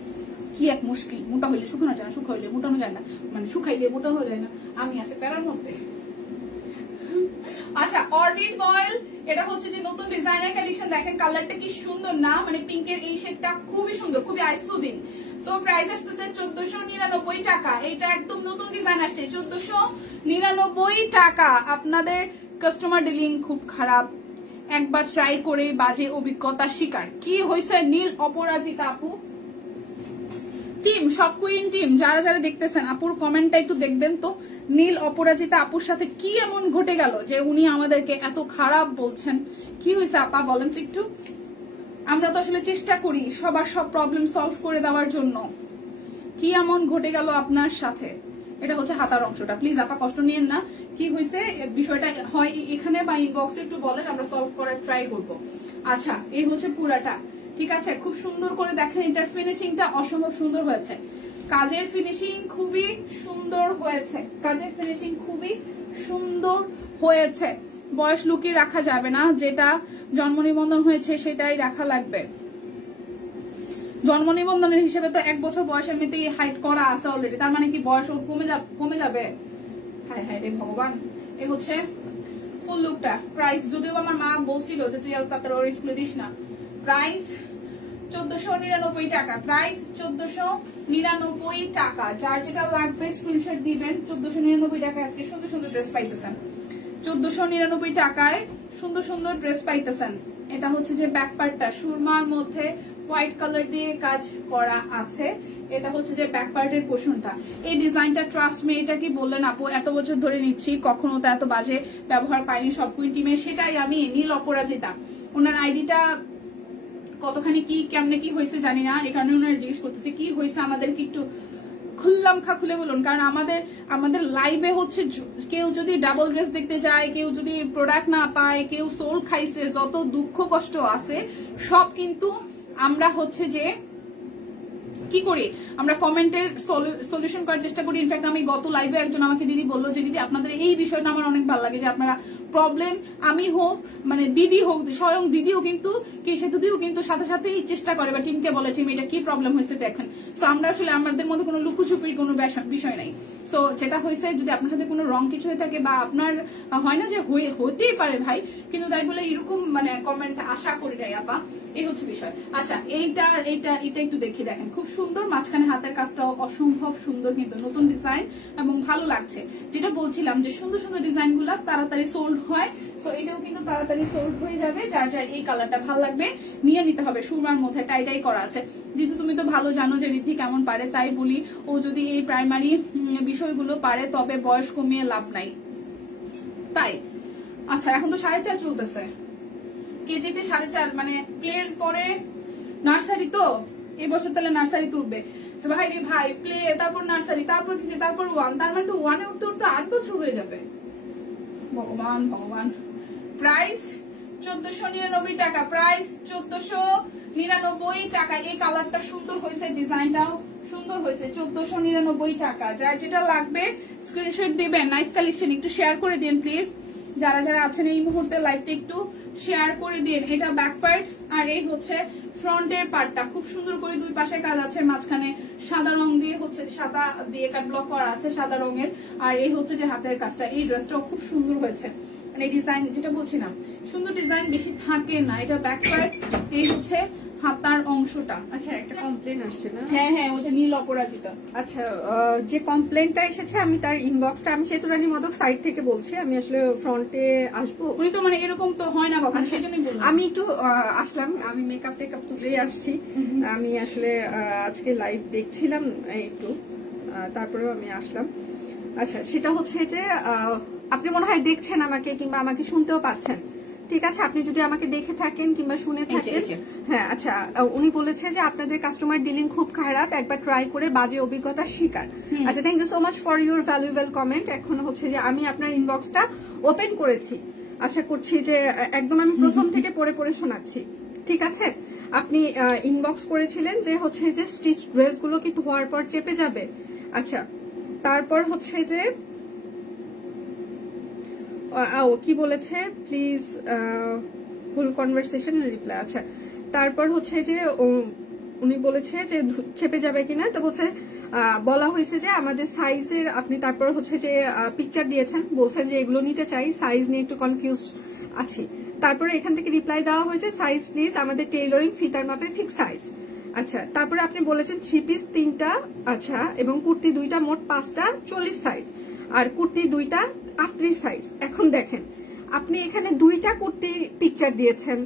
কি এক মুশকিল, মোটা হইলে শুকানো যায় না, শুকা হইলে মোটানো যায় না, মানে শুকাইলে মোটা হওয়া যায় না। আমি আছে প্যারার মধ্যে। আচ্ছা, অর্কিড বয়েল, এটা হচ্ছে যে নতুন ডিজাইনার কালেকশন। দেখেন কালারটা কি সুন্দর না, মানে পিঙ্কের এই শেডটা খুবই সুন্দর, খুবই আইসুদিন। সো প্রাইস আসতেছে 1499 টাকা। এটা একদম নতুন ডিজাইন আসছে, 1499 টাকা। আপনাদের কাস্টমার ডিলিং খুব খারাপ, একবার ট্রাই করে বাজে অভিজ্ঞতা শিকার। কি হয়েছে নীল অপরাজিতা আপু টিম, সব কুইন টিম যারা যারা দেখতেছেন, আপুর কমেন্টটা একটু দেখবেন তো। নীল অপরাজিতা আপুর সাথে কি এমন ঘটে গেল যে উনি আমাদেরকে এত খারাপ বলছেন? কি হয়েছে আপা বলেন তো একটু। আমরা তো আসলে চেষ্টা করি সবার সব প্রবলেম সলভ করে দেওয়ার জন্য। কি এমন ঘটে গেল আপনার সাথে? এটা হচ্ছে হাতার অংশটা, প্লিজ আপা কষ্ট নিয়েন না। কি হয়েছে বিষয়টা হয় এখানে বা ইনবক্সে একটু বলেন, আমরা সলভ করার ট্রাই করব। আচ্ছা, এই হচ্ছে পুরাটা, ঠিক আছে? খুব সুন্দর করে দেখেন, এটার ফিনিশিংটা অসম্ভব সুন্দর হয়েছে। কাজের ফিনিশিং খুবই সুন্দর হয়েছে, কাজের ফিনিশিং খুবই সুন্দর হয়েছে। বয়স লুকিয়ে রাখা যাবে না, যেটা জন্ম নিবন্ধন হয়েছে সেটাই রাখা লাগবে। জন্ম নিবন্ধনের হিসেবে তো 1 বছর বয়স এমনিতেই হাইট করা আছে অলরেডি, তার মানে কি বয়স ওর কমে যাবে? হায় হায় রে ভগবান। এই হচ্ছে ফুল লুকটা। প্রাইস যদিও আমার মা বলছিল যে তুই তাড়াতাড়ি ওর স্কুলে দিস না। প্রাইস 1499 টাকা, প্রাইস 1499 টাকা। যার যেটা লাগবে স্ক্রিনশট দিবেন। 1499 টাকায় আজকে সুন্দর সুন্দর ড্রেস পাইতেছেন। 1499 টাকায় সুন্দর সুন্দর ড্রেস পাইতেছেন। এটা হচ্ছে যে ব্যাক পার্টটা সুরমার মধ্যে হোয়াইট কালার দিয়ে কাজ করা আছে। এটা হচ্ছে যে ব্যাক পার্টের পোর্শনটা। এই ডিজাইনটা ট্রাস্ট মি, এটা কি বললেন আপু, এত বছর ধরে নিচ্ছি, কখনো তো এত বাজে ব্যবহার পাইনি সব কুইন টিমের। সেটাই আমি নীল অপরাজিতা, ওনার আইডিটা কতখানি কি কেমনে কি হয়েছে জানি না, এই কারণে ওনারা জিজ্ঞেস করতেছে কি হয়েছে, আমাদেরকে একটু খুললাম খা খুলে বলুন। কারণ আমাদের লাইভে হচ্ছে কেউ যদি ডাবল ড্রেস দেখতে যায়, কেউ যদি প্রোডাক্ট না পায়, কেউ সোল খাইছে, যত দুঃখ কষ্ট আছে সব কিন্তু আমরা হচ্ছে যে কি করি, আমরা কমেন্টের সলিউশন করার চেষ্টা করি। ইনফ্যাক্ট আমি গত লাইভে একজন আমাকে দিদি বললো যে দিদি আপনাদের এই বিষয়টা আমার অনেক ভালো লাগে, যে আপনারা প্রবলেম আমি হোক মানে দিদি হোক, স্বয়ং দিদিও কিন্তু দিদিও কিন্তু সাথে সাথেই চেষ্টা করে বা টিমকে বলে টিম এটা কি প্রবলেম হয়েছে দেখেন। সো আমরা আসলে আমাদের মধ্যে কোনো লুকুচুপির কোনো বিষয় নাই। সো যেটা হয়েছে যদি আপনার সাথে কোনো রং কিছু হয়ে থাকে বা আপনার হয় না যে হতেই পারে ভাই, কিন্তু তাই বলে এরকম মানে কমেন্ট আশা করি নাই আপা, এই হচ্ছে বিষয়। আচ্ছা, এইটা একটু দেখি, দেখেন খুব সুন্দর, মাঝখানে হাতের কাজটাও অসম্ভব সুন্দর, কিন্তু নতুন ডিজাইন এবং ভালো লাগছে। যেটা বলছিলাম যে সুন্দর সুন্দর ডিজাইন গুলা তাড়াতাড়ি সোল্ড হয়। সো এটাও কিন্তু তাড়াতাড়ি সোল্ড হয়ে যাবে। যার যার এই কালারটা ভালো লাগবে নিয়ে নিতে হবে। সুরমার মধ্যে টাই করা আছে। যেহেতু তুমি তো ভালো জানো যে রিদ্ধি কেমন পারে, তাই বলি ও যদি এই প্রাইমারি বিষয়গুলো পারে তবে বয়স কমিয়ে লাভ নাই, তাই। আচ্ছা, এখন তো 4.5 চলতেছে, কেজিতে 4.5, মানে প্লের পরে নার্সারি, তো এই বছর তাহলে নার্সারি তুলবে ভাই রে ভাই। প্লে, তারপর নার্সারি, তারপর কিছু, তারপর 1, তার মানে তো 1 এ উঠতে উঠতে 8 বছর হয়ে যাবে। ভগবান ভগবান। প্রাইস 1499 টাকা, প্রাইস 1499 টাকা। এই কালারটা সুন্দর হয়েছে, ডিজাইনটাও সুন্দর হয়েছে। 1499 টাকা। যার যেটা লাগবে স্ক্রিনশট দিবেন। নাইস কালেকশন, একটু শেয়ার করে দিন প্লিজ। যারা যারা আছেন এই মুহূর্তে লাইভটা একটু শেয়ার করে দিন। এটা ব্যাক পার্ট আর এই হচ্ছে ফ্রন্টের পার্টটা। খুব সুন্দর করে দুই পাশে কাজ আছে, মাঝখানে সাদা রং দিয়ে হচ্ছে সাদা দিয়ে কাট ব্লক করা আছে সাদা রঙের। আর এই হচ্ছে যে হাতের কাজটা, এই ড্রেসটাও খুব সুন্দর হয়েছে। মানে ডিজাইন যেটা বলছিলাম, সুন্দর ডিজাইন বেশি থাকে না। এটা ব্যাক পার্ট, এই হচ্ছে হাতার অংশটা। আচ্ছা, একটা কমপ্লেন আসছে না? হ্যাঁ হ্যাঁ, ওটা নীল অপরাজিতা। আচ্ছা, যে কমপ্লেনটা এসেছে আমি তার ইনবক্সটা আমি সেতুরানী মদক সাইড থেকে বলছি। আমি আসলে ফ্রন্টে আসবো। উনি তো মানে এরকম তো হয় না কখনো, সেজন্যই বললাম। আমি একটু আসলাম, আমি মেকআপ টেকআপ তুলেই আসছি। আমি আসলে আজকে লাইভ দেখছিলাম একটু, তারপরেও আমি আসলাম। আচ্ছা, সেটা হচ্ছে যে আপনি মনে হয় দেখছেন আমাকে, কিংবা আমাকে শুনতেও পাচ্ছেন। ঠিক আছে, আপনি যদি আমাকে দেখে থাকেন কিংবা শুনে থাকেন। হ্যাঁ, আচ্ছা, উনি বলেছে যে আপনাদের কাস্টমার ডিলিং খুব খারাপ, একবার ট্রাই করে বাজে অভিজ্ঞতা শিকার। আচ্ছা, thank you so much for your valuable comment. এখন হচ্ছে যে আমি আপনার ইনবক্সটা ওপেন করেছি, আশা করছি যে একদম আমি প্রথম থেকে পড়ে পড়ে শোনাচ্ছি। ঠিক আছে, আপনি ইনবক্স করেছিলেন যে হচ্ছে যে স্টিচ ড্রেসগুলো কি ধোয়ার পর চেপে যাবে। আচ্ছা, তারপর হচ্ছে যে ও কি বলেছে প্লিজ ফুল কনভারসেশন রিপ্লাই। আচ্ছা, তারপর হচ্ছে যে উনি বলেছে যে চেপে যাবে কিনা, তো বলছে বলা হয়েছে যে আমাদের সাইজের আপনি তারপর হচ্ছে যে পিকচার দিয়েছেন, বলছেন যে এগুলো নিতে চাই, সাইজ নিয়ে একটু কনফিউজ আছি। তারপরে এখান থেকে রিপ্লাই দেওয়া হয়েছে সাইজ প্লিজ, আমাদের টেইলরিং ফিতার মাপে ফিক্স সাইজ। আচ্ছা, তারপরে আপনি বলেছেন 3 পিস 3টা, আচ্ছা, এবং কুর্তি 2টা, মোট 5টা 40 সাইজ, আর কুর্তি 2টা 38 সাইজ। এখন দেখেন আপনি এখানে 2টা কুর্তি পিকচার দিয়েছেন,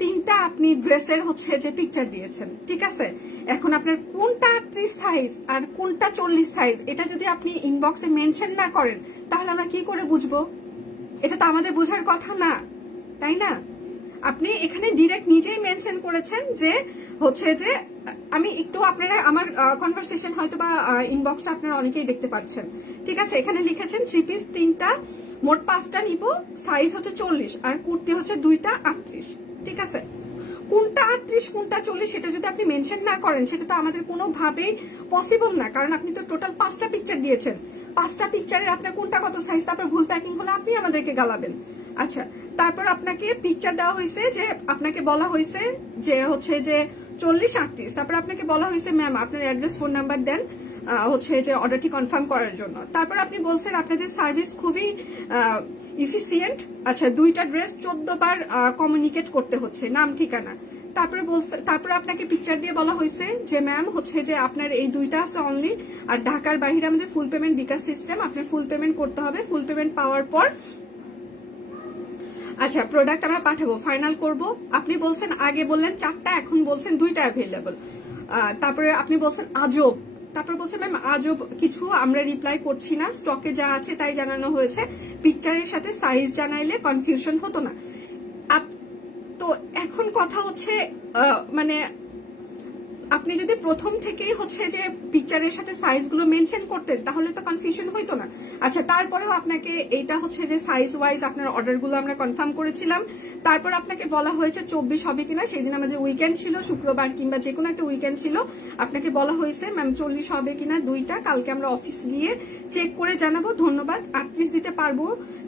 3টা আপনি ড্রেসের হচ্ছে যে পিকচার দিয়েছেন, ঠিক আছে। এখন আপনার কোনটা 38 সাইজ আর কোনটা 40 সাইজ এটা যদি আপনি ইনবক্সে মেনশন না করেন তাহলে আমরা কি করে বুঝবো? এটা তো আমাদের বোঝার কথা না, তাই না? আপনি এখানে ডিরেক্ট নিজেই মেনশন করেছেন যে হচ্ছে যে আমি একটু আপনারা আমার কনভারসেশন হয়তো বা ইনবক্সটা আপনারা অনেকেই দেখতে পাচ্ছেন, ঠিক আছে। এখানে লিখেছেন 3 পিস 3টা, মোট 5টা নিব, সাইজ হচ্ছে 40, আর কুর্তি হচ্ছে 2টা 38, ঠিক আছে। কোনটা 38 কোনটা 40 সেটা যদি আপনি মেনশন না করেন সেটা তো আমাদের কোনোভাবেই পসিবল না, কারণ আপনি তো টোটাল 5টা পিকচার দিয়েছেন, 5টা পিকচারের আপনার কোনটা কত সাইজ, তারপর ভুল প্যাকিং হলে আপনি আমাদেরকে গালাবেন। আচ্ছা, তারপর আপনাকে পিকচার দেওয়া হয়েছে যে আপনাকে বলা হয়েছে যে হচ্ছে যে 40 38, তারপর আপনাকে বলা হয়েছে ম্যাম আপনার অ্যাড্রেস ফোন নাম্বার দেন হচ্ছে যে অর্ডারটি কনফার্ম করার জন্য। তারপর আপনি বলছেন আপনাদের সার্ভিস খুবই ইফিসিয়েন্ট। আচ্ছা, 2টা ড্রেস 14 বার কমিউনিকেট করতে হচ্ছে, নাম ঠিকানা। তারপরে আপনাকে পিকচার দিয়ে বলা হয়েছে যে ম্যাম হচ্ছে যে আপনার এই 2টা আছে অনলি, আর ঢাকার বাইরে আমাদের ফুল পেমেন্ট বিকাশ সিস্টেম, আপনার ফুল পেমেন্ট করতে হবে। ফুল পেমেন্ট পাওয়ার পর আচ্ছা প্রোডাক্ট আমরা পাঠাবো, ফাইনাল করব। আপনি বলছেন আগে বললেন 4টা, এখন বলছেন 2টা অ্যাভেলেবল। তারপরে আপনি বলছেন আজব, তারপর বলছেন ম্যাম আজব কিছু আমরা রিপ্লাই করছি না, স্টকে যা আছে তাই জানানো হয়েছে, পিকচারের সাথে সাইজ জানাইলে কনফিউশন হতো না। তো এখন কথা হচ্ছে মানে আপনি যদি প্রথম থেকেই হচ্ছে যে পিকচারের সাথে সাইজগুলো মেনশন করতেন তাহলে তো কনফিউশন হইতো না। আচ্ছা, তারপরেও আপনাকে এইটা হচ্ছে যে সাইজ ওয়াইজ আপনার অর্ডারগুলো আমরা কনফার্ম করেছিলাম। তারপর আপনাকে বলা হয়েছে 24 হবে কিনা, সেদিন আমাদের উইকেন্ড ছিল, শুক্রবার কিংবা যে কোনো একটা উইকেন্ড ছিল। আপনাকে বলা হয়েছে ম্যাম 40 হবে কিনা 2টা, কালকে আমরা অফিস গিয়ে চেক করে জানাবো, ধন্যবাদ। 38 দিতে পারবো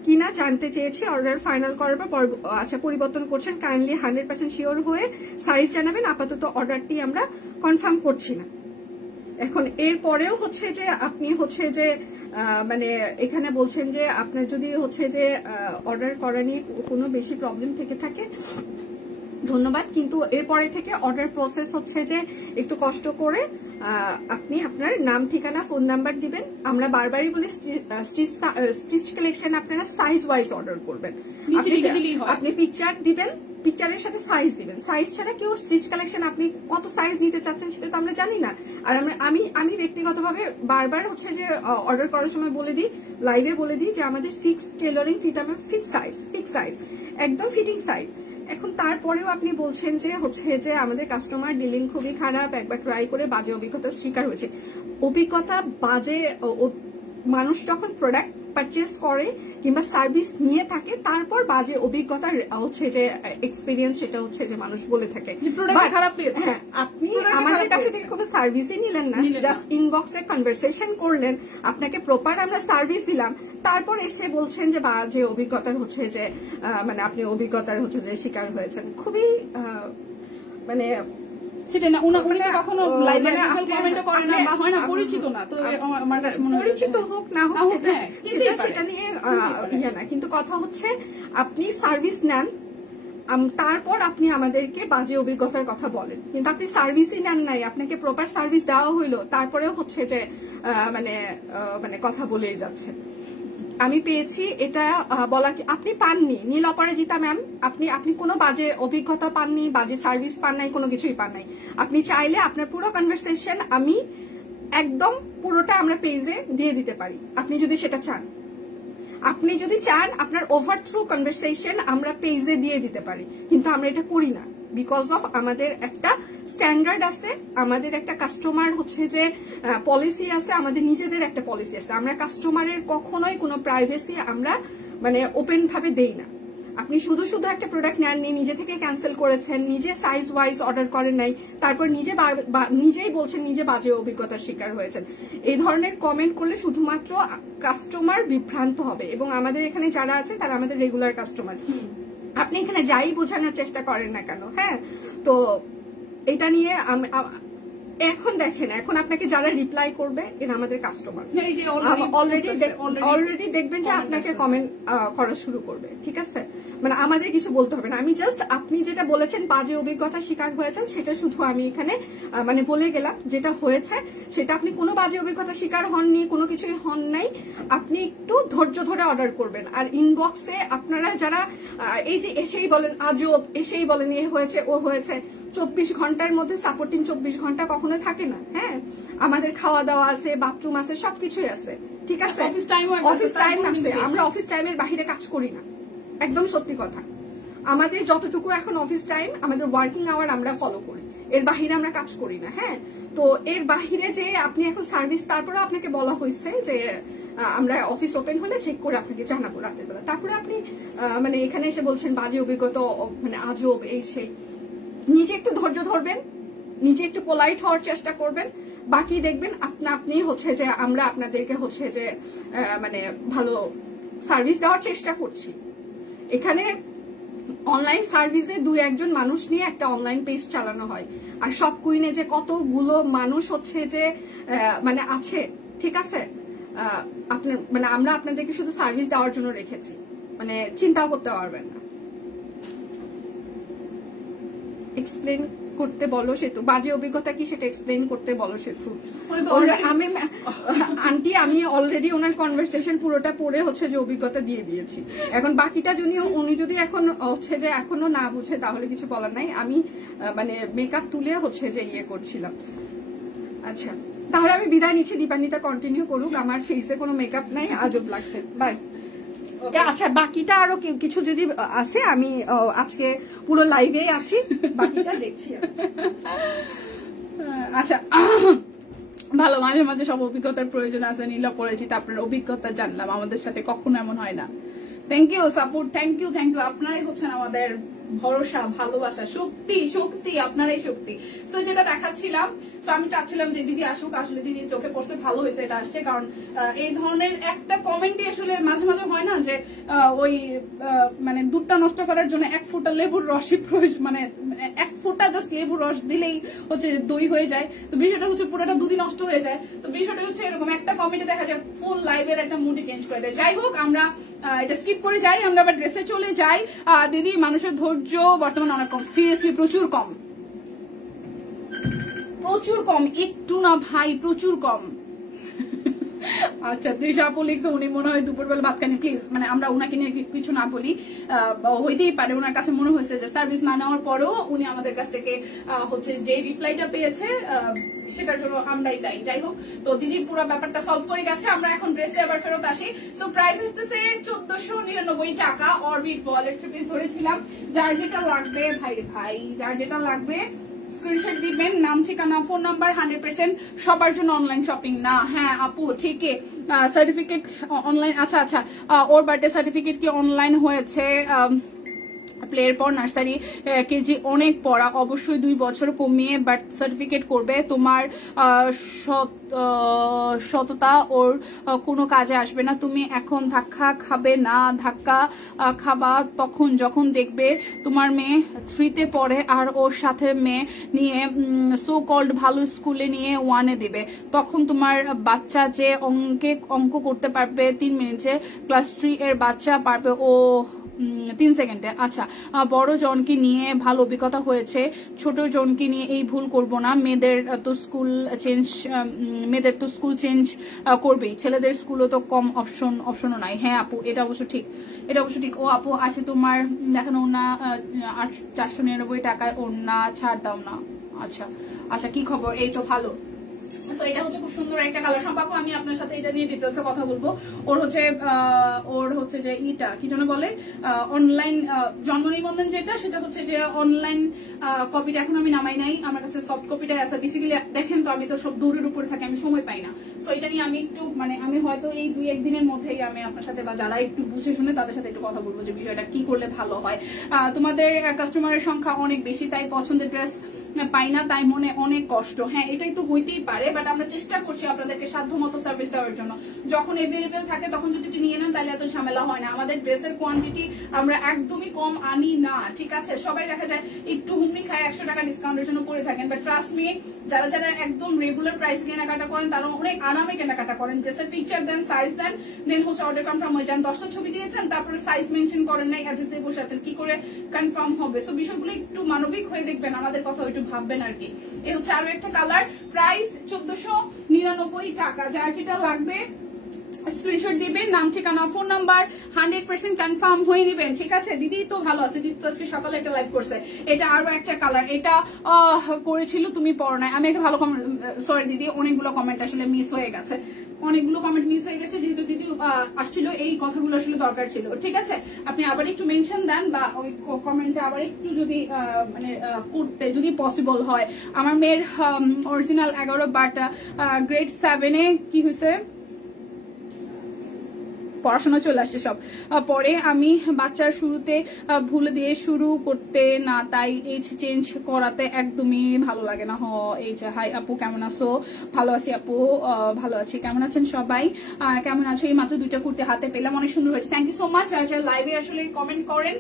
কিনা জানতে চেয়েছি, অর্ডার ফাইনাল করার পর আচ্ছা পরিবর্তন করছেন, কাইন্ডলি 100% শিওর হয়ে সাইজ জানাবেন, আপাতত অর্ডারটি আমরা কনফার্ম করছি না। এখন এর পরেও হচ্ছে যে আপনি হচ্ছে যে মানে এখানে বলছেন যে আপনার যদি হচ্ছে যে অর্ডার করা নিয়ে কোনো বেশি প্রবলেম থেকে থাকে ধন্যবাদ, কিন্তু এরপরে থেকে অর্ডার প্রসেস হচ্ছে যে একটু কষ্ট করে আপনি আপনার নাম ঠিকানা ফোন নাম্বার দিবেন। আমরা বারবারই বলি স্টিচ কালেকশন আপনারা সাইজ ওয়াইজ অর্ডার করবেন, আপনি পিকচার দিবেন, পিকচারের সাথে সাইজ দিবেন। সাইজ ছাড়া কেউ স্টিচ কালেকশন আপনি কত সাইজ নিতে চাচ্ছেন সেটা তো আমরা জানি না। আর আমি ব্যক্তিগতভাবে বারবার হচ্ছে যে অর্ডার করার সময় বলে দিই, লাইভে বলে দিই যে আমাদের fixed tailoring fit fix size একদম ফিটিং সাইজ। এখন তারপরেও আপনি বলছেন যে হচ্ছে যে আমাদের কাস্টমার ডিলিং খুবই খারাপ, একবার ট্রাই করে বাজে অভিজ্ঞতার শিকার হয়েছে। অভিজ্ঞতা বাজে, মানুষ যখন প্রোডাক্ট পারচেস করে কিংবা সার্ভিস নিয়ে থাকে তারপর বাজে অভিজ্ঞতার হচ্ছে যে এক্সপিরিয়েন্স সেটা হচ্ছে যে মানুষ বলে থাকে। হ্যাঁ, আপনি আমাদের কাছে থেকে কোনো সার্ভিসই নিলেন না, জাস্ট ইনবক্সে কনভারসেশন করলেন, আপনাকে প্রপার আমরা সার্ভিস দিলাম, তারপর এসে বলছেন যে বাজে অভিজ্ঞতার হচ্ছে যে মানে আপনি অভিজ্ঞতার হচ্ছে যে শিকার হয়েছেন। খুবই মানে সেটা না, উনি কখনো লাইভে কমেন্ট করেন না বা হয় না, পরিচিত না, তো আমার কাছে মনে হয় পরিচিত হোক না হোক সেটা নিয়ে ইয়ে না, কিন্তু কথা হচ্ছে আপনি সার্ভিস নেন তারপর আপনি আমাদেরকে বাজে অভিজ্ঞতার কথা বলেন, কিন্তু আপনি সার্ভিসই নেন নাই, আপনাকে প্রপার সার্ভিস দেওয়া হইলো, তারপরেও হচ্ছে যে মানে কথা বলেই যাচ্ছে। আমি পেয়েছি এটা বলা কি আপনি পাননি, নীল অপরাজিতা ম্যাম, আপনি কোনো বাজে অভিজ্ঞতা পাননি, বাজে সার্ভিস পান নাই, কোনো কিছুই পান নাই। আপনি চাইলে আপনার পুরো কনভারসেশন আমি একদম পুরোটা আমরা পেজে দিয়ে দিতে পারি, আপনি যদি সেটা চান। আপনি যদি চান আপনার ওভার থ্রু কনভারসেশন আমরা পেজে দিয়ে দিতে পারি, কিন্তু আমরা এটা করি না। বিকজ অফ আমাদের একটা স্ট্যান্ডার্ড আছে, আমাদের একটা কাস্টমার হচ্ছে যে পলিসি আছে, আমাদের নিজেদের একটা পলিসি আছে। আমরা কাস্টমারের কখনোই কোনো প্রাইভেসি আমরা মানে ওপেন ভাবে দেই না। আপনি শুধু শুধু একটা প্রোডাক্ট নেননি, নিজে থেকে ক্যান্সেল করেছেন, নিজে সাইজ ওয়াইজ অর্ডার করেন নাই, তারপর নিজেই বলছেন নিজে বাজে অভিজ্ঞতার শিকার হয়েছেন। এই ধরনের কমেন্ট করলে শুধুমাত্র কাস্টমার বিভ্রান্ত হবে, এবং আমাদের এখানে যারা আছে তারা আমাদের রেগুলার কাস্টমার। আপনি এখানে যাই বোঝানোর চেষ্টা করেন না কেন, হ্যাঁ, তো এটা নিয়ে এখন দেখেন, এখন আপনাকে যারা রিপ্লাই করবে এরা আমাদের কাস্টমার, অলরেডি দেখবেন যে আপনাকে কমেন্ট করা শুরু করবে, ঠিক আছে? মানে আমাদের কিছু বলতে হবে না, আমি জাস্ট আপনি যেটা বলেছেন বাজে অভিজ্ঞতার শিকার হয়েছেন সেটা শুধু আমি এখানে মানে বলে গেলাম। যেটা হয়েছে সেটা আপনি কোনো বাজে অভিজ্ঞতার শিকার হননি, কোনো কিছুই হন নাই, আপনি একটু ধৈর্য ধরে অর্ডার করবেন। আর ইনবক্সে আপনারা যারা এই যে এসেই বলেন আজব, এসেই বলেন এ হয়েছে ও হয়েছে, 24 ঘন্টার মধ্যে সাপোর্টিং 24 ঘন্টা কখনো থাকে না, হ্যাঁ, আমাদের খাওয়া দাওয়া আছে, বাথরুম আছে, সবকিছুই আছে, ঠিক আছে? অফিস টাইম আছে, আমরা অফিস টাইমের বাহিরে কাজ করি না, একদম সত্যি কথা। আমাদের যতটুকু এখন অফিস টাইম, আমাদের ওয়ার্কিং আওয়ার আমরা ফলো করি, এর বাহিরে আমরা কাজ করি না, হ্যাঁ। তো এর বাহিরে যে আপনি এখন সার্ভিস, তারপরে আপনাকে বলা হয়েছে যে আমরা অফিস ওপেন হলে চেক করে আপনাকে জানাবো রাতের বেলা, তারপরে আপনি মানে এখানে এসে বলছেন বাজে অভিজ্ঞতা, মানে আজব এই সেই। নিজে একটু ধৈর্য ধরবেন, নিজে একটু পোলাইট হওয়ার চেষ্টা করবেন, বাকি দেখবেন আপনি হচ্ছে যে আমরা আপনাদেরকে হচ্ছে যে মানে ভালো সার্ভিস দেওয়ার চেষ্টা করছি। এখানে অনলাইন সার্ভিসে 2-1 মানুষ নিয়ে একটা অনলাইন পেজ চালানো হয়, আর সব কুইনে যে কতগুলো মানুষ হচ্ছে যে মানে আছে, ঠিক আছে? আপনার মানে আমরা আপনাদেরকে শুধু সার্ভিস দেওয়ার জন্য রেখেছি, মানে চিন্তাও করতে পারবেন না। এক্সপ্লেন করতে বলো সেতু, বাজে অভিজ্ঞতা কি সেটা এক্সপ্লেন করতে বলো সেতু। আমি আন্টি আমি অলরেডি ওনার কনভারসেশন পুরোটা পড়ে হচ্ছে যে অভিজ্ঞতা দিয়ে দিয়েছি, এখন বাকিটা উনি যদি এখন হচ্ছে যে এখনো না বুঝে তাহলে কিছু বলার নাই। আমি মানে মেকআপ তুলে হচ্ছে যে ইয়ে করছিলাম। আচ্ছা, তাহলে আমি বিদায় নিচ্ছি, দীপান্বিতা কন্টিনিউ করুক, আমার ফেসে কোনো মেকআপ নাই, আজব লাগছে, বাই। আচ্ছা, বাকিটা আরো কিছু যদি আছে, আমি আজকে পুরো লাইভে আছি, বাকিটা দেখছি। আচ্ছা, ভালো, মাঝে মাঝে সব অভিজ্ঞতার প্রয়োজন আছে, নীলা পরিচিত, আপনার অভিজ্ঞতা জানলাম, আমাদের সাথে কখনো এমন হয় না। Thank you support, thank you, আপনারাই হচ্ছেন আমাদের ভরসা, ভালোবাসা, শক্তি, আপনারাই শক্তি। তো যেটা দেখাচ্ছিলাম, আমি চাচ্ছিলাম যে দিদি আসুক, আসলে দিদির চোখে পড়ছে, ভালো হয়েছে এটা আসছে, কারণ এই ধরনের একটা কমেন্টই আসলে মাঝে মাঝে হয় না যে ওই মানে দুধটা নষ্ট করার জন্য 1 ফোঁটা লেবুর রসই প্রয়োজন, মানে 1 ফোঁটা জাস্ট লেবুর রস দিলেই হচ্ছে দই হয়ে যায়, তো বিষয়টা হচ্ছে পুরোটা দুধই নষ্ট হয়ে যায়। তো বিষয়টা হচ্ছে এরকম, একটা কমেন্টে দেখা যায় ফুল লাইভের একটা মুডই চেঞ্জ করে দেয়। যাই হোক, আমরা এটা স্কিপ করে যাই, আমরা আবার ড্রেসে চলে যাই। দিদি, মানুষের ধৈর্য বর্তমানে অনেক কম, সিরিয়াসলি প্রচুর কম, একটু না ভাই, প্রচুর কম। আচ্ছা, তৃষা আপু লিখছে উনি মনে হয় দুপুরবেলা ভাত খানি, প্লিজ মানে আমরা ওনাকে নিয়ে কিছু না বলি, হইতেই পারে ওনার কাছে মনে হয়েছে যে সার্ভিস না নেওয়ার পরেও উনি আমাদের কাছ থেকে হচ্ছে যে রিপ্লাইটা পেয়েছে সেটার জন্য আমরাই দায়ী। যাই হোক, তো দিদি পুরো ব্যাপারটা সলভ করে গেছে। আমরা এখন ড্রেসে আবার ফেরত আসি। সো প্রাইস আসতেছে 1499 টাকা। অরবিট ওয়ালেট পিস ধরেছিলাম, যার যেটা লাগবে ভাই যার যেটা লাগবে স্ক্রিনশট দিবেন, নাম, ঠিকানা, ফোন নাম্বার। 100% সবার জন্য অনলাইন শপিং না। হ্যাঁ আপু, ঠিকই, সার্টিফিকেট অনলাইন। আচ্ছা, ওর বার্থডে সার্টিফিকেট কি অনলাইন হয়েছে? প্লের পর নার্সারি কেজি অনেক পড়া, অবশ্যই 2 বছর কমিয়ে বার্থ সার্টিফিকেট করবে। তোমার সততা ওর কোনো কাজে আসবে না। তুমি এখন ধাক্কা খাবে না, ধাক্কা খাবা তখন যখন দেখবে তোমার মেয়ে 3-তে পড়ে আর ওর সাথে মেয়ে নিয়ে সো কল্ড ভালো স্কুলে নিয়ে 1-এ দেবে, তখন তোমার বাচ্চা যে অঙ্ক করতে পারবে 3 মিনিটে, ক্লাস 3 এর বাচ্চা পারবে ও 3 সেকেন্ডে। আচ্ছা, বড় জনকে নিয়ে ভালো অভিজ্ঞতা হয়েছে, ছোট জনকে নিয়ে এই ভুল করব না। মেয়েদের তো স্কুল চেঞ্জ করবেই, ছেলেদের স্কুলও তো কম অপশনও নাই। হ্যাঁ আপু, এটা অবশ্য ঠিক। ও আপু, আছে তোমার দেখানো ওনা 499 টাকায়, ওনা ছাড় দাও না। আচ্ছা, কি খবর? এই তো ভালো। তো এটা হচ্ছে খুব সুন্দর একটা কালার। সম্পাপু আমি আপনার সাথে এটা নিয়ে ডিটেলসে কথা বলবো। ওর হচ্ছে যে ইটা কি যেন বলে, অনলাইন জন্ম নিবন্ধন যেটা, সেটা হচ্ছে যে অনলাইন কপিটা এখন আমি নামাই নাই, আমার কাছে সফট কপিটা আছে। বেসিক্যালি দেখেন তো আমি তো সব দৌড়ের উপরে থাকি, আমি সময় পাই না। সো এটা নিয়ে আমি একটু আমি হয়তো এই 2-1 দিনের মধ্যেই আমি আপনার সাথে বা যারা একটু বুঝে শুনে তাদের সাথে একটু কথা বলবো যে বিষয়টা কি করলে ভালো হয়। তোমাদের কাস্টমারের সংখ্যা অনেক বেশি, তাই পছন্দের ড্রেস পাই না, তাই মনে অনেক কষ্ট। হ্যাঁ, এটা একটু হইতেই পারে, বাট আমরা চেষ্টা করছি আপনাদেরকে সাধ্যমতো সার্ভিস দেওয়ার জন্য। যখন এভেলেবেল থাকে তখন যদি নিয়ে নেন তাহলে এত ঝামেলা হয় না। আমাদের ড্রেসের কোয়ান্টিটি আমরা একদমই কম আনি না, ঠিক আছে? সবাই দেখা যায় একটু হুমড়ি খায় 100 টাকা ডিসকাউন্টের জন্য পড়ে থাকেন, বাট ট্রাস্ট মি, যারা যারা একদম রেগুলার প্রাইস কেনাকাটা করেন তারা অনেক আরামে কেনাকাটা করেন। ড্রেসের পিকচার দেন, সাইজ দেন, দেন হচ্ছে অর্ডার কনফার্ম হয়ে যান। 10টা ছবি দিয়েছেন, তারপরে সাইজ মেনশন করেন নাই, অ্যাড্রেস দিয়ে বসে আছেন, কি করে কনফার্ম হবে? সো বিষয়গুলো একটু মানবিক হয়ে দেখবেন, আমাদের কথা একটু ভাববেন আর কি। এই হচ্ছে আরো একটা কালার, প্রাইস 1499 টাকা। যার যেটা লাগবে স্ক্রিনশট দিবেন, নাম ঠিকানা ফোন নাম্বার 100% কনফার্ম হয়ে নেবেন, ঠিক আছে? দিদি তো ভালো আছে, দিদি তো আজকে সকালে একটা লাইভ করছে। এটা আরো একটা কালার, এটা করেছিল তুমি পড়ো নাই। আমি একটা ভালো কমেন্ট, সরি দিদি, অনেকগুলো কমেন্ট আসলে মিস হয়ে গেছে, অনেকগুলো কমেন্ট মিস হয়ে গেছে, যেহেতু দিদি আসছিল এই কথাগুলো আসলে দরকার ছিল, ঠিক আছে? আপনি আবার একটু মেনশন দেন বা ওই কমেন্টে আবার একটু যদি করতে যদি পসিবল হয়। আমার মেয়ের অরিজিনাল 11 বাট গ্রেড 7-এ কি হয়েছে, পড়াশোনা চলে আসছে সব। পরে আমি বাচ্চার শুরুতে ভুল দিয়ে শুরু করতে না, তাই এজ চেঞ্জ করাতে একদমই ভালো লাগে না। এই যে হাই আপু, কেমন আছো? ভালো আছি আপু, ভালো আছি। কেমন আছেন সবাই? কেমন আছো? এই মাত্র 2টা কুর্তি হাতে পেলাম, অনেক সুন্দর হয়েছে। Thank you so much. যারা যারা লাইভে আসলে কমেন্ট করেন,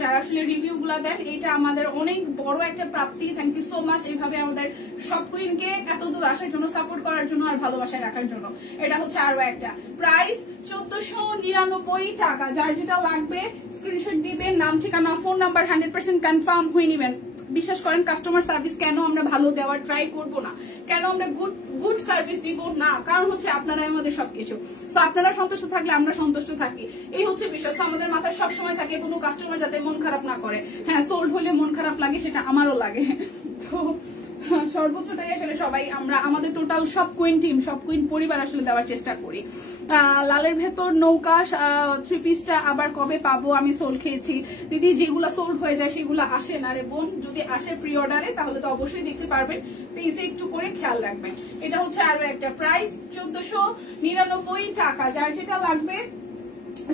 যারা আসলে রিভিউ গুলা দেন, এটা আমাদের অনেক বড় একটা প্রাপ্তি। থ্যাংক ইউ সো মাচ, এইভাবে আমাদের সব কুইনকে এত দূর আসার জন্য, সাপোর্ট করার জন্য আর ভালোবাসায় রাখার জন্য। এটা হচ্ছে আরো একটা প্রাইস 1499 টাকা। যার যেটা লাগবে স্ক্রিনশট দিবেন, নাম ঠিকানা ফোন নাম্বার 100% কনফার্ম হয়ে নেবেন। বিশ্বাস করেন, কাস্টমার সার্ভিস কেন আমরা ভালো দেওয়ার ট্রাই করব না, কেন আমরা গুড সার্ভিস দিব না, কারণ হচ্ছে আপনারাই আমাদের সবকিছু। সো আপনারা সন্তুষ্ট থাকলে আমরা সন্তুষ্ট থাকি, এই হচ্ছে বিষয়। সো আমাদের মাথায় সবসময় থাকে কোনো কাস্টমার যাতে মন খারাপ না করে। হ্যাঁ, সোল্ড হলে মন খারাপ লাগে, সেটা আমারও লাগে। তো সর্বোচ্চটাই আসলে সবাই আমরা আমাদের টোটাল সব কুইন টিম, সব কুইন পরিবার আসলে দেওয়ার চেষ্টা করি। লালের ভেতর নৌকা 3 পিসটা আবার কবে পাবো? আমি সোল খেয়েছি দিদি, যেগুলা সোল্ড হয়ে যায় সেগুলো আসে না রে বোন। যদি আসে প্রি অর্ডারে তাহলে তো অবশ্যই দেখতে পারবেন, পেজে একটু করে খেয়াল রাখবেন। এটা হচ্ছে আরো একটা প্রাইস 1499 টাকা। যার যেটা লাগবে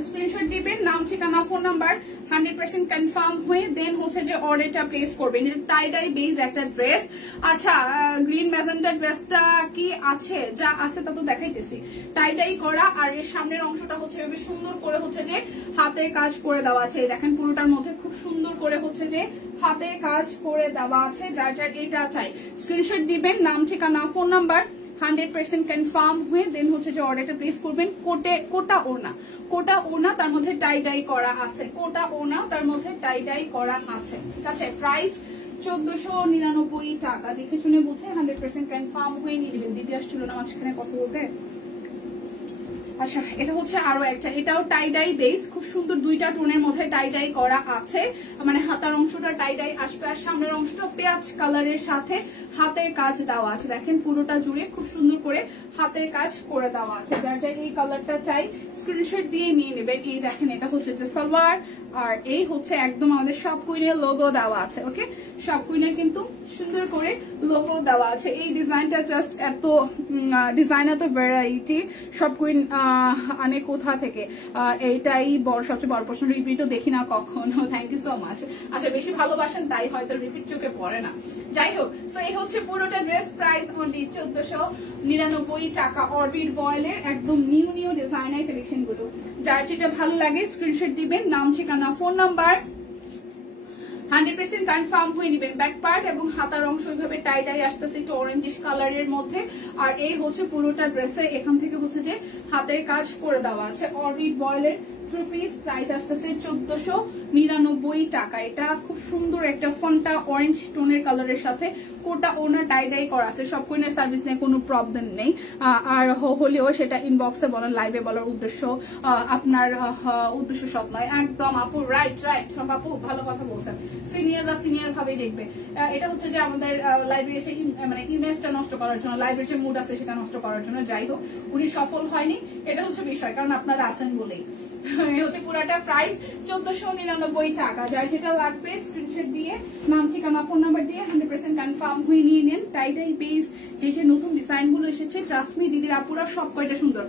স্ক্রিনশট দিবেন, নাম ঠিকানা ফোন নাম্বার 100% কনফার্ম হয়ে দেন হচ্ছে যে অর্ডারটা প্লেস করবেন। এটা টাই ডাই বেজ একটা ড্রেস। আচ্ছা, গ্রিন ম্যাজেন্টা ড্রেসটা কি আছে? যা আছে তা তো দেখাইতেছি, টাই ডাই করা। আর এর সামনের অংশটা হচ্ছে বেশ সুন্দর করে হচ্ছে যে হাতের কাজ করে দেওয়া আছে। দেখেন পুরোটার মধ্যে খুব সুন্দর করে হচ্ছে যে হাতে কাজ করে দেওয়া আছে। যার যার এটা চাই স্ক্রিনশট দিবেন, নাম ঠিকানা ফোন নাম্বার 100% কনফার্ম হয়ে দেন হচ্ছে যে অর্ডারটা প্লেস করবেন। কোটা ওনা তার মধ্যে টাই ডাই করা আছে, কোটা ওনা তার মধ্যে টাই ডাই করা আছে, ঠিক আছে? প্রাইস 1499 টাকা। দেখে শুনে বুঝে 100% কনফার্ম হয়ে নিয়ে নেবেন। দিদি আসছিল না মাঝখানে কথা বলতে। আচ্ছা, এটা হচ্ছে আরো একটা, এটাও টাই ডাই বেস, খুব সুন্দর 2টা টোনের মধ্যে টাই ডাই করা আছে। মানে হাতার অংশটা টাই ডাই আসবে আর সামনের অংশটা পেঁয়াজ কালারের সাথে হাতের কাজ দেওয়া আছে। দেখেন পুরোটা জুড়ে খুব সুন্দর করে হাতের কাজ করে দেওয়া আছে। যার যার এই কালারটা চাই স্ক্রিনশট দিয়ে নিয়ে নেবেন। এই দেখেন, এটা হচ্ছে যে সালোয়ার, আর এই হচ্ছে একদম আমাদের সব কুইনের লোগো দেওয়া আছে। ওকে, সব কুইনের কিন্তু সুন্দর করে লোগো দেওয়া আছে। এই ডিজাইনটা জাস্ট এত ডিজাইন, এত ভ্যারাইটি, সব কুইন আনে কোথা থেকে? এইটাই সবচেয়ে বড় প্রশ্ন। রিপিটও দেখি না কখনো। Thank you so much. আচ্ছা, বেশি ভালোবাসেন তাই হয়তো রিপিট চোখে পড়ে না। যাই হোক, তো এই হচ্ছে পুরোটা ড্রেস, প্রাইস অনলি 1499 টাকা। অরবিট ভয়েলের একদম নিউ ডিজাইনার কালেকশন গুলো। যার যেটা ভালো লাগে স্ক্রিনশট দিবেন, নাম ঠিকানা ফোন নাম্বার 100% কনফার্ম হয়ে নেবেন। ব্যাক পার্ট এবং হাতার অংশ এইভাবে টাই ডাই আসতেছে একটু অরেঞ্জিশ কালারের মধ্যে। আর এই হচ্ছে পুরোটা ড্রেসে এখান থেকে হচ্ছে যে হাতের কাজ করে দেওয়া আছে। অরবিট ভয়েলের 3 পিস, প্রাইস আসতেছে টাকা। এটা খুব সুন্দর একটা ফন্টা অরেঞ্জ টোনের কালারের সাথে কোটা ওনার টাই ডাই করা আছে। সব কোইনের সার্ভিস নিয়ে কোনো প্রবলেম নেই। আর হলেও সেটা ইনবক্সে বলেন, লাইভে বলার উদ্দেশ্য আপনার উদ্দেশ্য সব নয়। একদম আপু রাইট সব আপু ভালো কথা বলছেন। সিনিয়ররা সিনিয়র ভাবেই দেখবে। এটা হচ্ছে যে আমাদের লাইভে এসে মানে ইমেজটা নষ্ট করার জন্য, লাইভের যে মুড আছে সেটা নষ্ট করার জন্য। যাই হোক, উনি সফল হয়নি, এটা হচ্ছে বিষয়, কারণ আপনারা আছেন বলেই। এই হচ্ছে পুরাটা প্রাইস 1499 টাকা। যার যেটা লাগবে স্ক্রিনশট দিয়ে নাম, ঠিকানা, ফোন নাম্বার দিয়ে 100% কনফার্ম হয়ে নিয়ে নেন। টাই ডাই বেস যে নতুন ডিজাইন গুলো এসেছে, ট্রাস্ট মি দিদির আপুরা সব কয়টা সুন্দর।